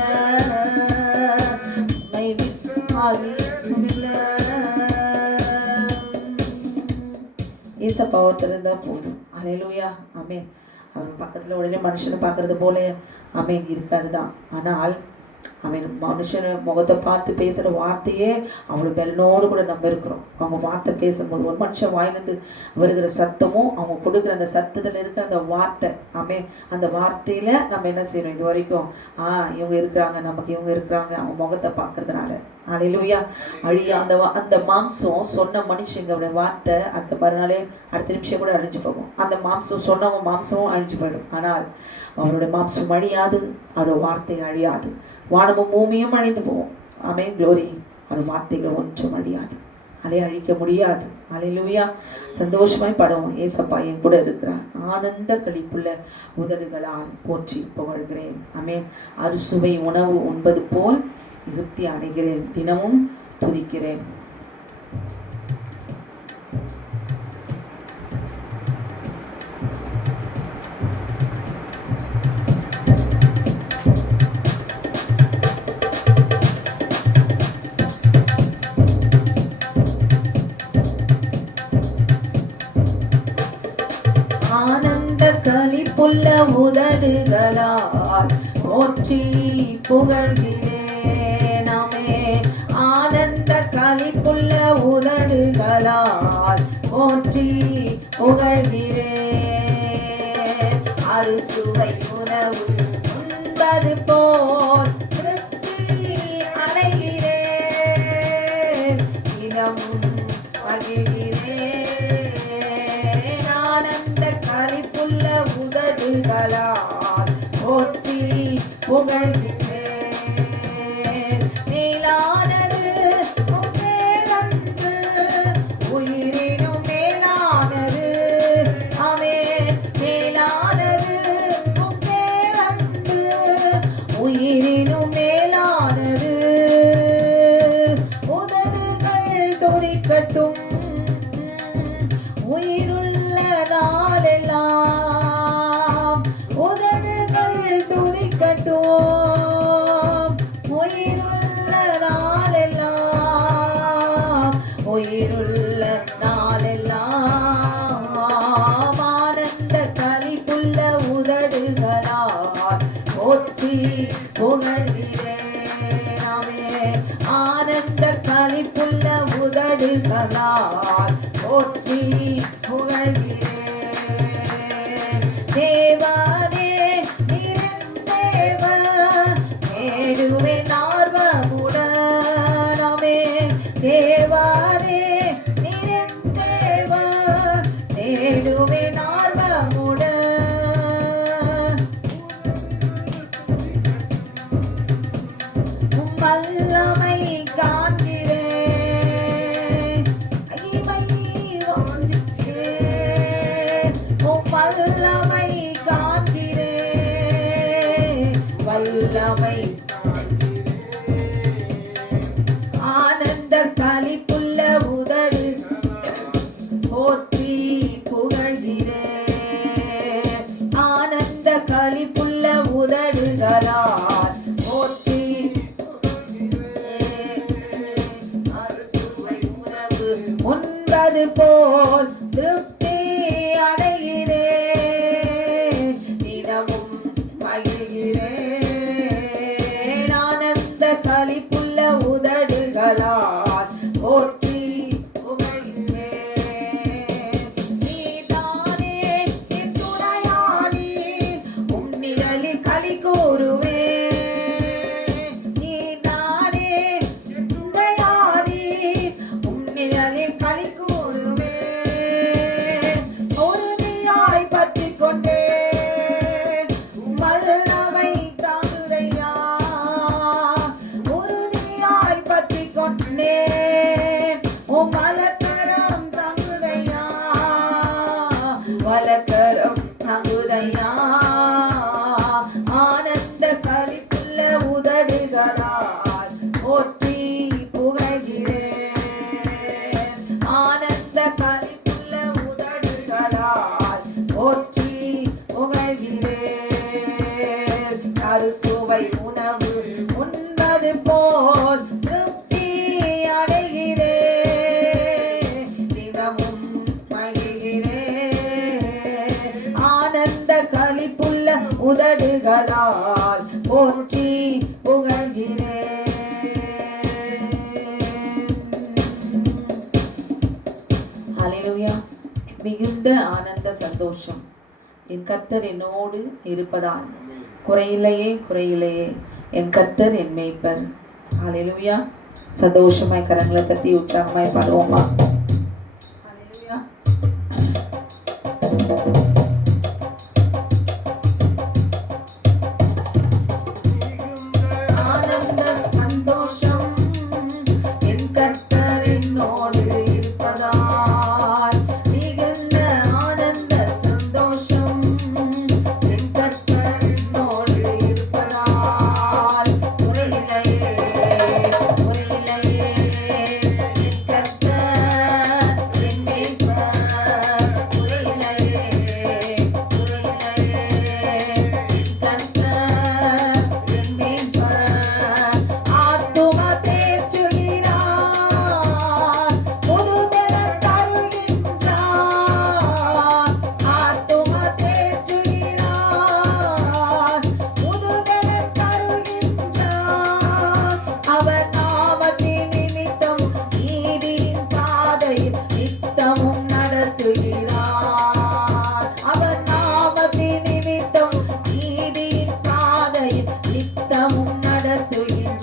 உம்மை விட்டால் ஏதுமில்ல. ஏசப்பா ஒருத்தர் இருந்தால் போதும். அல்லேலூயா, ஆமென். அவன் பக்கத்தில் உடனே மனுஷனை பார்க்கறது போல ஆமென் இருக்காதுதான். ஆனால் அவன் மனுஷனை முகத்தை பார்த்து பேசுகிற வார்த்தையே அவ்வளோ பெலனோடு கூட நம்ம இருக்கிறோம். அவங்க வார்த்தை பேசும்போது ஒரு மனுஷன் வாயிலிருந்து வருகிற சத்தமும் அவங்க கொடுக்குற அந்த சத்தத்தில் இருக்கிற அந்த வார்த்தை ஆமென், அந்த வார்த்தையில் நம்ம என்ன செய்யணும், இது வரைக்கும் இவங்க இருக்கிறாங்க, நமக்கு இவங்க இருக்கிறாங்க, அவங்க முகத்தை பார்க்கறதுனால. அல்லேலூயா. அழியா அந்த மாம்சம் சொன்ன மனுஷங்களுடைய வார்த்தை அடுத்த மறுநாளே அடுத்த நிமிஷம் கூட அழிஞ்சு போகும். அந்த மாம்சம் சொன்னவங்க மாம்சமும் அழிஞ்சு போயிடும். ஆனால் அவருடைய மாம்சம் அழியாது, அவருடைய வார்த்தை அழியாது. வானமும் பூமியும் அழிந்து போவோம். ஆமென், க்ளோரி. அவர் வார்த்தைகள் ஒன்றும் அழியாது, அழிக்க முடியாது. அல்லேலூயா. சந்தோஷமாய் படுவோம். ஏசப்பா என் கூட இருக்கிறார். ஆனந்த களிப்புள்ள உதடுகளால் போற்றி புகழ்கிறேன். ஆமென். அறுசுவை உணவு உண்பது போல் திருப்தி அடைகிறேன், தினமும் துதிக்கிறேன். ஆனந்த களிப்புள்ள உதடுகளால் போற்றி புகழ்கிறேன். ஆமென். ஆனந்த களிப்புள்ள உதடுகளால் போற்றி புகழ்கிறேன். அறுசுவை உணவு உண்பது போல் திருப்தி அடைகிறேன், தினமும் மகிழ்கிறேன். ஆனந்த களிப்புள்ள உதடுகளால் போற்றி புகழ்கிறேன். மேலானது உம் பேரன்பு, உயிரினும் மேலானது. ஆமென். மேலானது உம் பேரன்பு, உயிரினும் மேலானது. உதடுகள் துதிக்கட்டும் உயிருள்ள நாளெல்லாம். உதடுகள் துதிக்கட்டும் உயிருள்ள நாளெல்லாம். உயிருள்ள நாளெல்லாம். ஆனந்த களிப்புள்ள உதடுகளால் போற்றி புகழ்கிறேன். ஆமென். ஆனந்த களிப்புள்ள உதடுகளால் போற்றி புகழ்கிறேன். தேவனே நிறந்தேவன், தேடுவேன் ஆர்வமுடன். ஆமென். தேவனே நிறந்தேவன், தேடுவேன் ஆர்வமுடன். உம் வல்லமை காண்கிறேன், மகிமை வாஞ்சிக்கிறேன். உம் வல்லமை காண்கிறேன், வல்லமை. ஆனந்த களிப்புள்ள உதடு போற்றி புகழ்கிறேன். ஆனந்த களிப்புள்ள உதடுகளால் போற்றி அறுசுவை உணவு உண்பது போல் திருப்தி அடைகிறேன், தினமும் மகிழ்கிறேன். ஆனந்த களிப்புள்ள உதடுகளால் போற்றி புகழ்கிறேன். நீதானே என் துணையாளி, உம் நிழலில் களி கூறுவேன். நீதானே என் துணையாளி, உம் நிழலில் களி கூறுவேன். உறுதியாய் பற்றிக் கொண்டேன், உம் வல்லமை தாங்குதையா. உறுதியாய் பற்றிக் கொண்டேன், உம் வலக்கரம் தாங்குதையா. வலக்கரம் உதடுகளால் போற்றி புகழ்கிறேன். ஹல்லேலூயா. மிகுந்த ஆனந்த சந்தோஷம். என் கர்த்தர் என்னோடு இருப்பதால் குறையில்லையே, குறையில்லையே. என் கர்த்தர் என் மேய்ப்பர். ஹல்லேலூயா. சந்தோஷமாய் கரங்களை தட்டி உற்சாகமாய் பாடுவோமா? ஹல்லேலூயா. ஆனந்த சந்தோஷம் என் கர்த்தர் என்னோடு இருப்பதால். மிகுந்த ஆனந்த சந்தோஷம் என் கர்த்தர் என்னோடு இருப்பதால். குறையில்லையே, குறையில்லையே. என் கர்த்தர் என் மேய்ப்பர். குறையில்லையே, குறையில்லையே. என் கர்த்தர் என் மேய்ப்பர். ஆத்துமா தேற்றுகிறார், புதுபெலன் தருகின்றார். ஆத்துமா தேற்றுகிறார், புதுபெலன் தருகின்றார். அவர் நாமத்தின் நிமித்தம் நீதியின் பாதையில் நித்தமும் நடத்துகிறார். அவர் நாமத்தின் நிமித்தம் நீதியின் பாதையில் நித்தமும் நடத்துகின்றார்.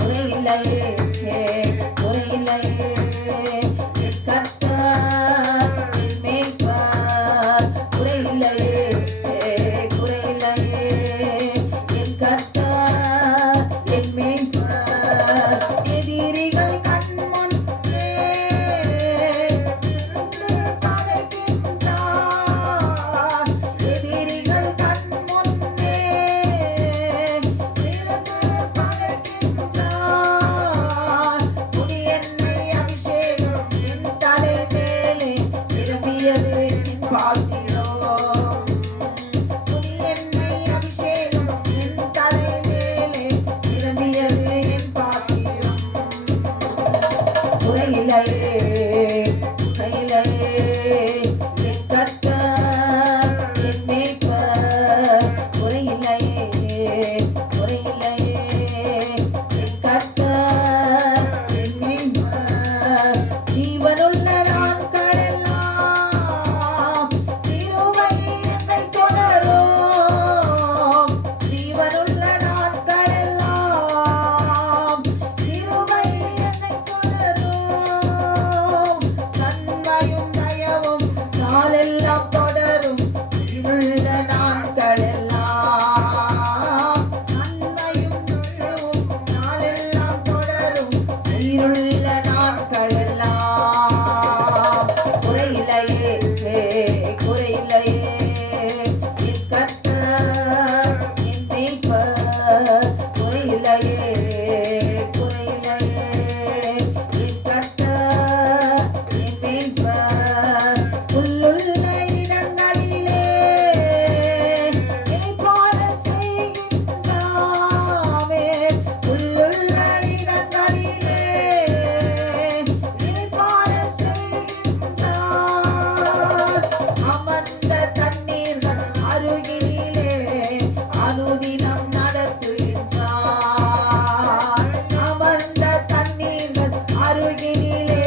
குறையில்லையே, குறையில்லையே. என் கர்த்தர் என் மேய்ப்பர். குறையில்லையே, குறையில்லையே. என் கர்த்தர் என் மேய்ப்பர். எதிரிகள் கண்முன்னே இருந்து பகைக்கின்றார். எதிரிகள் கண்முன்னே இருந்து பகைக்கின்றார். புது எண்ணெய் அபிஷேகம் என் தலை மேலே நிரம்பியது என் பாத்திரம். புது எண்ணெய் அபிஷேகம் என் தலை மேலே நிரம்பியது என் பாத்திரம். குறையில்லையே, குறையில்லையே. என் கர்த்தர் என் மேய்ப்பர். குறையில்லையே, குறையில்லையே. என் கர்த்தர் என் மேய்ப்பர். ஜீவனுள்ள நாட்களெல்லாம் கிருபை என்னை தொடரும். ஜீவனுள்ள நாட்களெல்லாம் கிருபை என்னை தொடரும். நன்மையும் தயவும் நாளெல்லாம் தொடரும். இருளுள்ள நாட்களெல்லாம் நன்மையும் தயவும் நாளெல்லாம் தொடரும். இருளுள்ள நாட்களெல்லாம். குறையில்லையே, குறையில்லையே. என் கர்த்தர் என் மேய்ப்பர். குறையில்லையே, குறையில்லையே. என் கர்த்தர் என் மேய்ப்பர். புல்லுள்ள இடங்களிலே இளைப்பாற செய்கின்றாமே. புல்லுள்ள இடங்களிலே இளைப்பாற செய்கின்றார். அமர்ந்த தண்ணீர்கள் அருகினிலே அனுதினம் நடத்துகின்றார். அமர்ந்த தண்ணீர்கள் அருகினிலே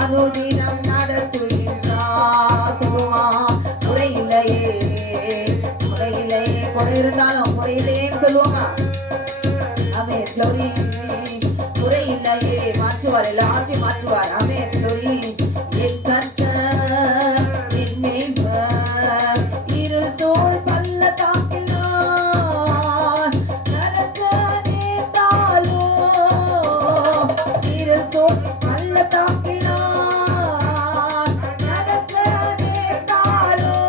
அனுதினம் நடத்துகின்றார். சொல்லுமா? குறையில்லையே, குறையில்லையே. குறை இருந்தாலும் குறையில்லையேன்னு சொல்லுவோமா? ஆமென். glory. குறையில்லையே. மாற்றுவார், எல்லாத்தையும் மாற்றுவார். ஆமென். glory. என் கர்த்தர் என் மேய்ப்பர். இருள் சூழ் பள்ளத்தாக்கில் நான் நடக்க நேர்ந்தாலும், இருள் சூழ் பள்ளத்தாக்கில் நான் நடக்க நேர்ந்தாலும்,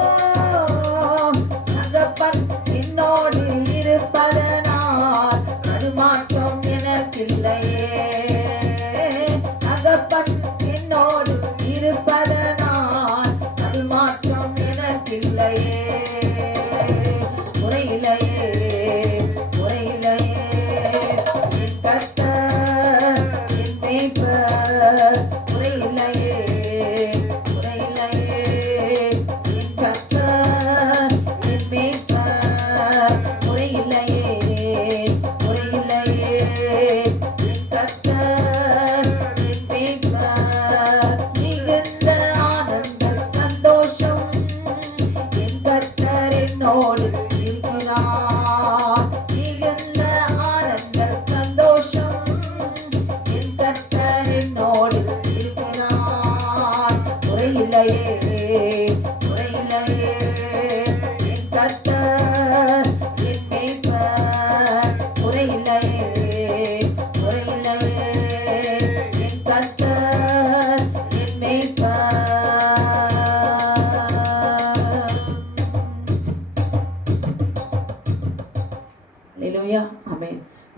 தகப்பன் என்னோடு இருப்பதனால் தடுமாற்றம் எனக்கில்லையே. தகப்பன் என்னோடு இருப்பதனால் தடுமாற்றம் எனக்கில்லையே. குறையில்லையே, குறையில்லையே. என் கர்த்தர் என் மேய்ப்பர். குறையில்லையே, குறையில்லையே. என் கர்த்தர்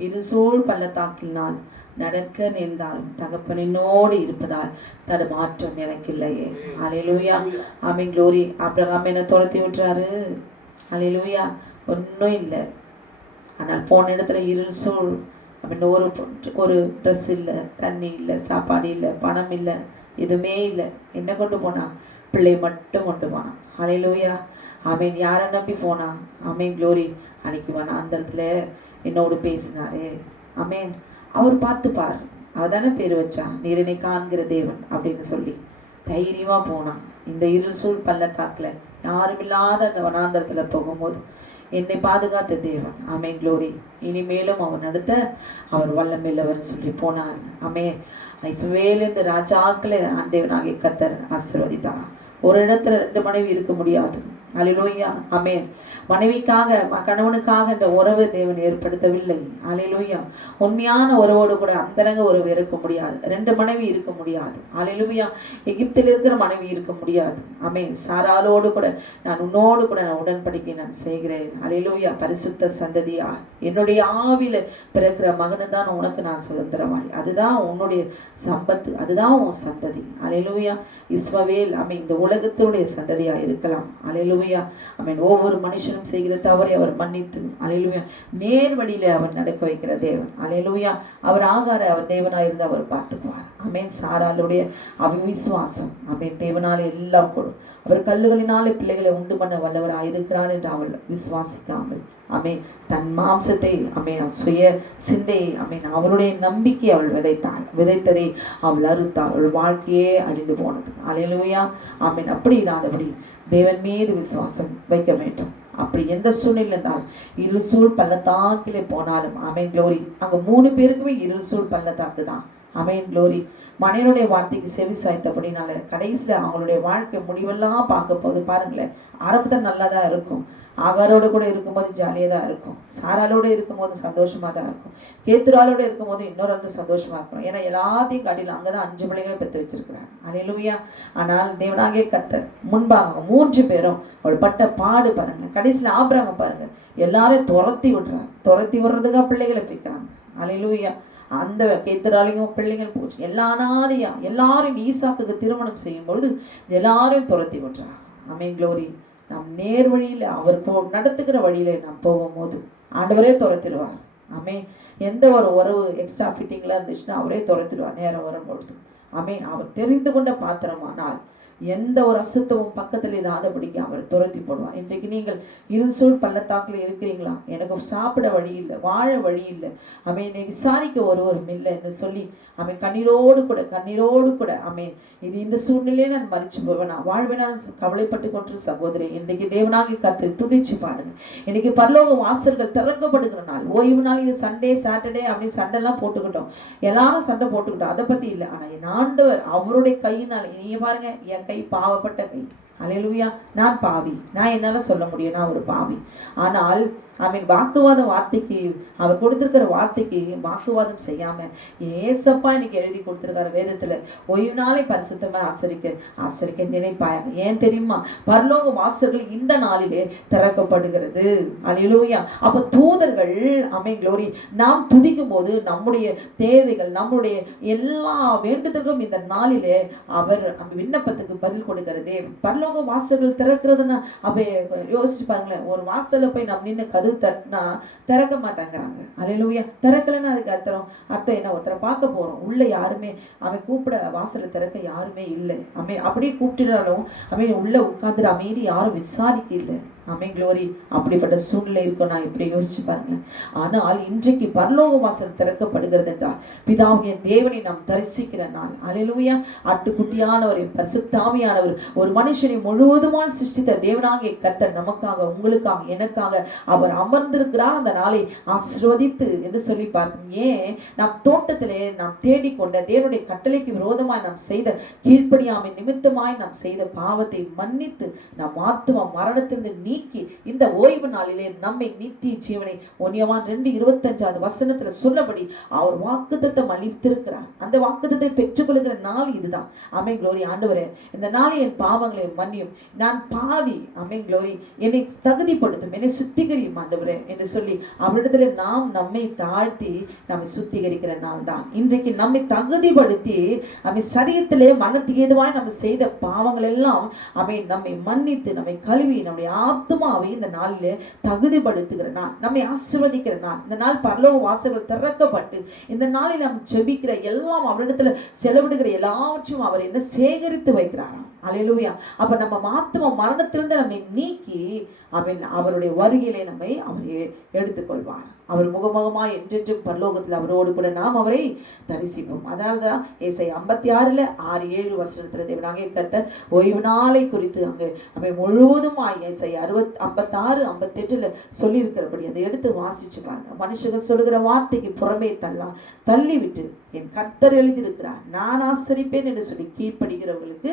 இருசூழ் பள்ளத்தாக்கினால் நடக்க நேர்ந்தாலும் தகப்பன் என்னோடு இருப்பதால் தடுமாற்றம் எனக்கு இல்லையே. அல்லேலூயா. ஆமென். க்ளோரி. ஆபிரகாம் என்ன துரத்தி விட்டுறாரு. அல்லேலூயா. ஒன்றும் இல்லை. ஆனால் போன இடத்துல இருள் சூழ். அப்படின்னு ஒரு ட்ரெஸ் இல்லை, தண்ணி இல்லை, சாப்பாடு இல்லை, பணம் இல்லை, எதுவுமே இல்லை. என்ன கொண்டு போனா? பிள்ளை மட்டும் கொண்டு போனான். அல்லேலூயா. ஆமீன். யாரை நம்பி போனான்? ஆமீன். க்ளோரி. அன்னைக்கு வேணா அந்த இடத்துல என்னோடு பேசினாரே. ஆமீன். அவர் பார்த்துப்பார். அவர் தானே பேர் வச்சான், நீர் என்னை காண்கிற தேவன் அப்படின்னு சொல்லி தைரியமாக போனான். இந்த இருள் சூழ் பள்ளத்தாக்கில் யாரும் இல்லாத அந்த வனாந்தரத்தில் போகும்போது என்னை பாதுகாத்த தேவன். ஆமேன். க்ளோரி. இனிமேலும் அவர் நடத்த அவர் வல்லமையுள்ளவர் சொல்லி போனார். ஆமே. இஸ்ரவேலின் ராஜாக்களை தேவனாகிய கர்த்தர் ஆசீர்வதித்தார். ஒரு இடத்துல 2 மனைவி இருக்க முடியாது. அல்லேலூயா. ஆமென். மனைவிக்காக கணவனுக்காக என்ற உறவு தேவன் ஏற்படுத்தவில்லை. அல்லேலூயா. உண்மையான உறவோடு கூட அந்தரங்க உறவு இருக்க முடியாது. 2 மனைவி இருக்க முடியாது. அல்லேலூயா. எகிப்தில் இருக்கிற மனைவி இருக்க முடியாது. ஆமென். சாராளோடு கூட நான் உன்னோடு கூட நான் உடன்படிக்கை நான் செய்கிறேன். அல்லேலூயா. பரிசுத்த சந்ததியா என்னுடைய ஆவில பிறக்கிற மகனை தான் உனக்கு நான் சுதந்திரவாளி. அதுதான் உன்னுடைய சம்பத்து, அதுதான் உன் சந்ததி. அல்லேலூயா. இஸ்மவேல் ஆமென் இந்த உலகத்துடைய சந்ததியா இருக்கலாம். அல்லேலூயா. ஆமென். ஒவ்வொரு மனுஷனும் செய்கிற தவறை அவர் மன்னித்து அல்லேலூயா நேர் வழியில அவர் நடக்க வைக்கிற தேவன். அல்லேலூயா. அவர் ஆகார அவர் தேவனாக இருந்து அவர் பார்த்துக்குவார். ஆமென். சாராளுடைய அவிவிசுவாசம் ஆமென் தேவனால எல்லாம் கொடும். அவர் கல்லுகளினாலே பிள்ளைகளை உண்டு பண்ண வல்லவராக இருக்கிறார் என்று அவள் விசுவாசிக்காமல் ஆமென் தன் மாம்சத்தை ஆமென் சுய சிந்தையை ஆமென் அவருடைய நம்பிக்கை அவள் விதைத்ததை அவள் அறுத்தாள். அவள் வாழ்க்கையே அழிந்து போனது. அல்லேலூயா. ஆமென். அப்படி இல்லாதபடி தேவன் மீது விசுவாசம் வைக்க வேண்டும். அப்படி எந்த சூழ்நிலை இருந்தாலும் இருள் சூழ் பள்ளத்தாக்கிலே போனாலும் ஆமென். க்ளோரி. அங்கே 3 பேருக்குமே இருள் சூழ் பள்ளத்தாக்கு தான். ஆமென். க்ளோரி. மனைவனுடைய வார்த்தைக்கு செவி சாய்த்தபடினால கடைசியில் அவங்களுடைய வாழ்க்கை முடிவெல்லாம் பார்க்க போது பாருங்களேன். ஆரம்பத்தில் நல்லா தான் இருக்கும். ஆகாரோடு கூட இருக்கும்போது ஜாலியாக தான் இருக்கும். சாராலோடு இருக்கும்போது சந்தோஷமாக தான் இருக்கும். கேத்துராலோடு இருக்கும்போது இன்னொரு வந்து சந்தோஷமாக இருக்கும். ஏன்னா எல்லாத்தையும் காட்டிலும் அங்கே தான் 5 பிள்ளைகளை பெற்று வச்சிருக்கிறாங்க. அல்லேலூயா. ஆனால் தேவனாகிய கர்த்தர் முன்பாக 3 பேரும் அவள் பட்ட பாடு பாருங்க. கடைசியில் ஆபிரகாம் பாருங்க எல்லாரையும் துரத்தி விடுறாங்க. துரத்தி விடுறதுக்காக பிள்ளைகளை பிக்கிறாங்க. அல்லேலூயா. அந்த கேத்துராலையும் பிள்ளைகள் போச்சு. எல்லா அனாதையா எல்லாரும் ஈசாக்குக்கு திருமணம் செய்யும் பொழுது எல்லாரையும் துரத்தி விடுறாங்க. ஆமென். க்ளோரி. நாம் நேர் வழியில் அவர் நடத்துகிற வழியில நாம் போகும்போது ஆண்டவரே துரத்திடுவார். ஆமென். எந்த ஒரு உறவு எக்ஸ்ட்ரா ஃபிட்டிங்லாம் இருந்துச்சுன்னா அவரே துரத்திடுவார் நேரம் வரும்பொழுது. ஆமென். அவர் தெரிந்து கொண்ட பாத்திரமானால் எந்த ஒரு அசுத்தமும் பக்கத்தில் இல்லாதபடிக்கு அவர் துரத்தி போடுவார். இன்றைக்கு நீங்கள் இருள் சூழ் பள்ளத்தாக்கில் இருக்கிறீங்களா? எனக்கு சாப்பிட வழி இல்லை, வாழ வழி இல்லை, ஆமென் என்னை விசாரிக்க ஒருவரும் இல்லை என்று சொல்லி ஆமென் கண்ணீரோடு கூட ஆமென் இது இந்த சூழ்நிலையை நான் மறிச்சு போவேனா வாழ்வேனா கவலைப்பட்டு கொண்டு சகோதரி இன்றைக்கு தேவனாகி கர்த்தரை துதிச்சு பாடுங்க. இன்னைக்கு பரலோக வாசல்கள் திறக்கப்படுகிற நாள். ஓய்வு நாள். இது சண்டே சாட்டர்டே அப்படின்னு சண்டைலாம் போட்டுக்கிட்டோம். எல்லாரும் சண்டை போட்டுக்கிட்டோம். அதை பற்றி இல்லை. ஆனால் என் ஆண்டவர் அவருடைய கையினால் நீங்க பாருங்க என் கை பாவப்பட்ட கை. அல்லேலூயா. நான் பாவி. நான் என்னால் சொல்ல முடியும் நான் ஒரு பாவி. ஆனால் ஆமீன் வாக்குவாத வார்த்தைக்கு அவர் கொடுத்துருக்கிற வார்த்தைக்கு வாக்குவாதம் செய்யாமல் ஏசப்பா இன்னைக்கு எழுதி கொடுத்துருக்காரு வேதத்தில். ஓய்வு நாளை பரிசுத்தமாக ஆசரிக்க நினைப்பாங்க. ஏன் தெரியுமா? பரலோக வாசல்கள் இந்த நாளிலே திறக்கப்படுகிறது. அல்லேலூயா. அப்போ தூதர்கள் ஆமென் க்ளோரி நாம் துதிக்கும் போது நம்முடைய தேவைகள் நம்முடைய எல்லா வேண்டுதல்களும் இந்த நாளிலே அவர் விண்ணப்பத்துக்கு பதில் கொடுக்கிறதே. பரலோக வாசல்கள் திறக்கிறதுன்னா அப்போ யோசிச்சு பாருங்களேன். ஒரு வாசல்ல போய் நம்ம நின்று கதவு தட்டினா திறக்க மாட்டாங்கிறாங்க. அல்லேலூயா. திறக்கலைன்னா அதுக்கு அர்த்தம் என்ன? ஒருத்தரை பார்க்க போறோம், உள்ள யாருமே அவன் கூப்பிட வாசலை திறக்க யாருமே இல்லை. அப்படியே கூப்பிட்டுனாலும் அவன் உள்ள உட்கார்ந்துட்டு அமைதி யாரும் விசாரிக்க இல்லை. ஆமென் க்ளோரி. அப்படிப்பட்ட சூழ்நிலை இருக்கும். நான் இப்படி யோசிச்சு பாருங்க. ஆனால் இன்றைக்கு பரலோக வாசல் திறக்கப்படுகிறது என்றால் பிதாவிய தேவனை நாம் தரிசிக்கிற நாள். அல்லேலூயா. ஆட்டுக்குட்டியானவர் பரிசுத்தாவியானவர் ஒரு மனுஷனை முழுவதுமாக சிருஷ்டித்த தேவனாகிய கர்த்தர் நமக்காக உங்களுக்காக எனக்காக அவர் அமர்ந்திருக்கிறார். அந்த நாளை ஆசீர்வதித்து என்று சொல்லி பார்க்கும். ஏன் நாம் தோட்டத்திலே நாம் தேடிக்கொண்ட தேவனுடைய கட்டளைக்கு விரோதமாய் நாம் செய்த கீழ்ப்படியாமை நிமித்தமாய் நாம் செய்த பாவத்தை மன்னித்து நாம் ஆத்துமா மரணத்திலிருந்து நீக்கி இந்த ஓய்வு நாளிலே நம்மை நித்திய ஜீவனை ஒன்னியவான் 2:25 சொன்னபடி அவர் வாக்குத்தத்தம் அளித்திருக்கிறார். அந்த வாக்குத்தத்தை பெற்றுக்கொள்கிற நாள் இதுதான். ஆமென் க்ளோரி. ஆண்டவரே, இந்த நாளில் என் பாவங்களை மன்னியும், நான் பாவி, ஆமென் க்ளோரி, என்னை தகுதிப்படுத்தும், என்னை சுத்திகரியும் ஆண்டவரே என்று சொல்லி அவரிடத்துல நாம் நம்மை தாழ்த்தி நம்மை சுத்திகரிக்கிற நாள் தான் இன்றைக்கு. நம்மை தகுதிப்படுத்தி நம்மை சரீரத்திலே மனத்துக்கு ஏதுவாய் நம்ம செய்த பாவங்கள் எல்லாம் நம்மை மன்னித்து நம்மை கழுவி நம்முடைய ஆத்மாவை இந்த நாளிலே தகுதிப்படுத்துகிற நாள், நம்மை ஆசீர்வதிக்கிற நாள். இந்த நாள் பரலோக வாசல்கள் திறக்கப்பட்டு இந்த நாளில் நாம் ஜெபிக்கிற எல்லாம் அவரிடத்துல செலவிடுகிற எல்லாவற்றையும் அவர் என்ன சேகரித்து வைக்கிறாராம். அல்லேலூயா. அப்ப நம்ம ஆத்மா மரணத்திலிருந்து நம்மை நீக்கி அவருடைய வருகையிலே நம்மை அவர் எடுத்துக்கொள்வார். அவர் முகமுகமாய் என்றென்றும் பரலோகத்தில் அவரோடு கூட நாம் அவரை தரிசிப்போம். அதனால்தான் ஏசாயா 56:6-7 தேவனாகிய கர்த்தர் ஓய்வு நாளை குறித்து அங்கே முழுவதுமாய் ஏசாயா 56-58 சொல்லியிருக்கிறபடி அதை எடுத்து வாசிச்சு பாருங்க. மனுஷர்கள் சொல்லுகிற வார்த்தைக்கு புறமே தள்ளிவிட்டு என் கர்த்தர் எழுதியிருக்கிறார், நான் ஆசரிப்பேன் என்று சொல்லி கீழ்ப்படுகிறவர்களுக்கு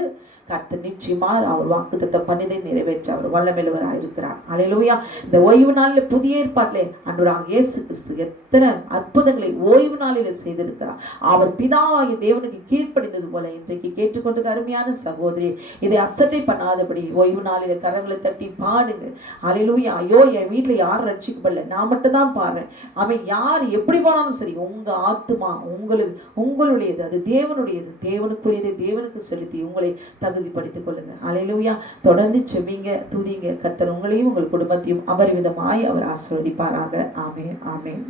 கர்த்தர் நிச்சயமா அவர் வாக்குத்தத்தம் பண்ணிதை நிறைவேற்ற அவர் வல்லமையுள்ளவராக இருக்கிறார். அல்லேலூயா. இந்த ஓய்வு நாளில் புதிய ஏற்பாட்டிலே ஆண்டவராகிய இயேசு கிறிஸ்து எத்தனை அற்புதங்களை ஓய்வு நாளில் செய்திருக்கிறார். அவர் பிதாவாகிய தேவனுக்கு கீழ்ப்படிந்தது போல இன்றைக்கு கேட்டுக்கொண்டு அருமையான சகோதரி, இதை அசட்டை பண்ணாதபடி ஓய்வு நாளில் கரங்களை தட்டி பாடுங்க. அல்லேலூயா. ஐயோ, என் வீட்டுல யாரும் ரட்சிக்கப்படல, நான் மட்டும் தான் பாடுறேன். அவன் யார் எப்படி போனாலும் சரி, உங்க ஆத்துமா உங்களுடையது, அது தேவனுடையது, தேவனுக்குரியதை தேவனுக்கு செலுத்தி உங்களை தகுதிப்படுத்திக் கொள்ளுங்க. அல்லேலூயா. தொடர்ந்து செபிங்க, துதிங்க. கர்த்தர் உங்களையும் உங்கள் குடும்பத்தையும் அபரிவிதமாய் அவர் ஆசீர்வதிப்பாராக. ஆமென், ஆமென்.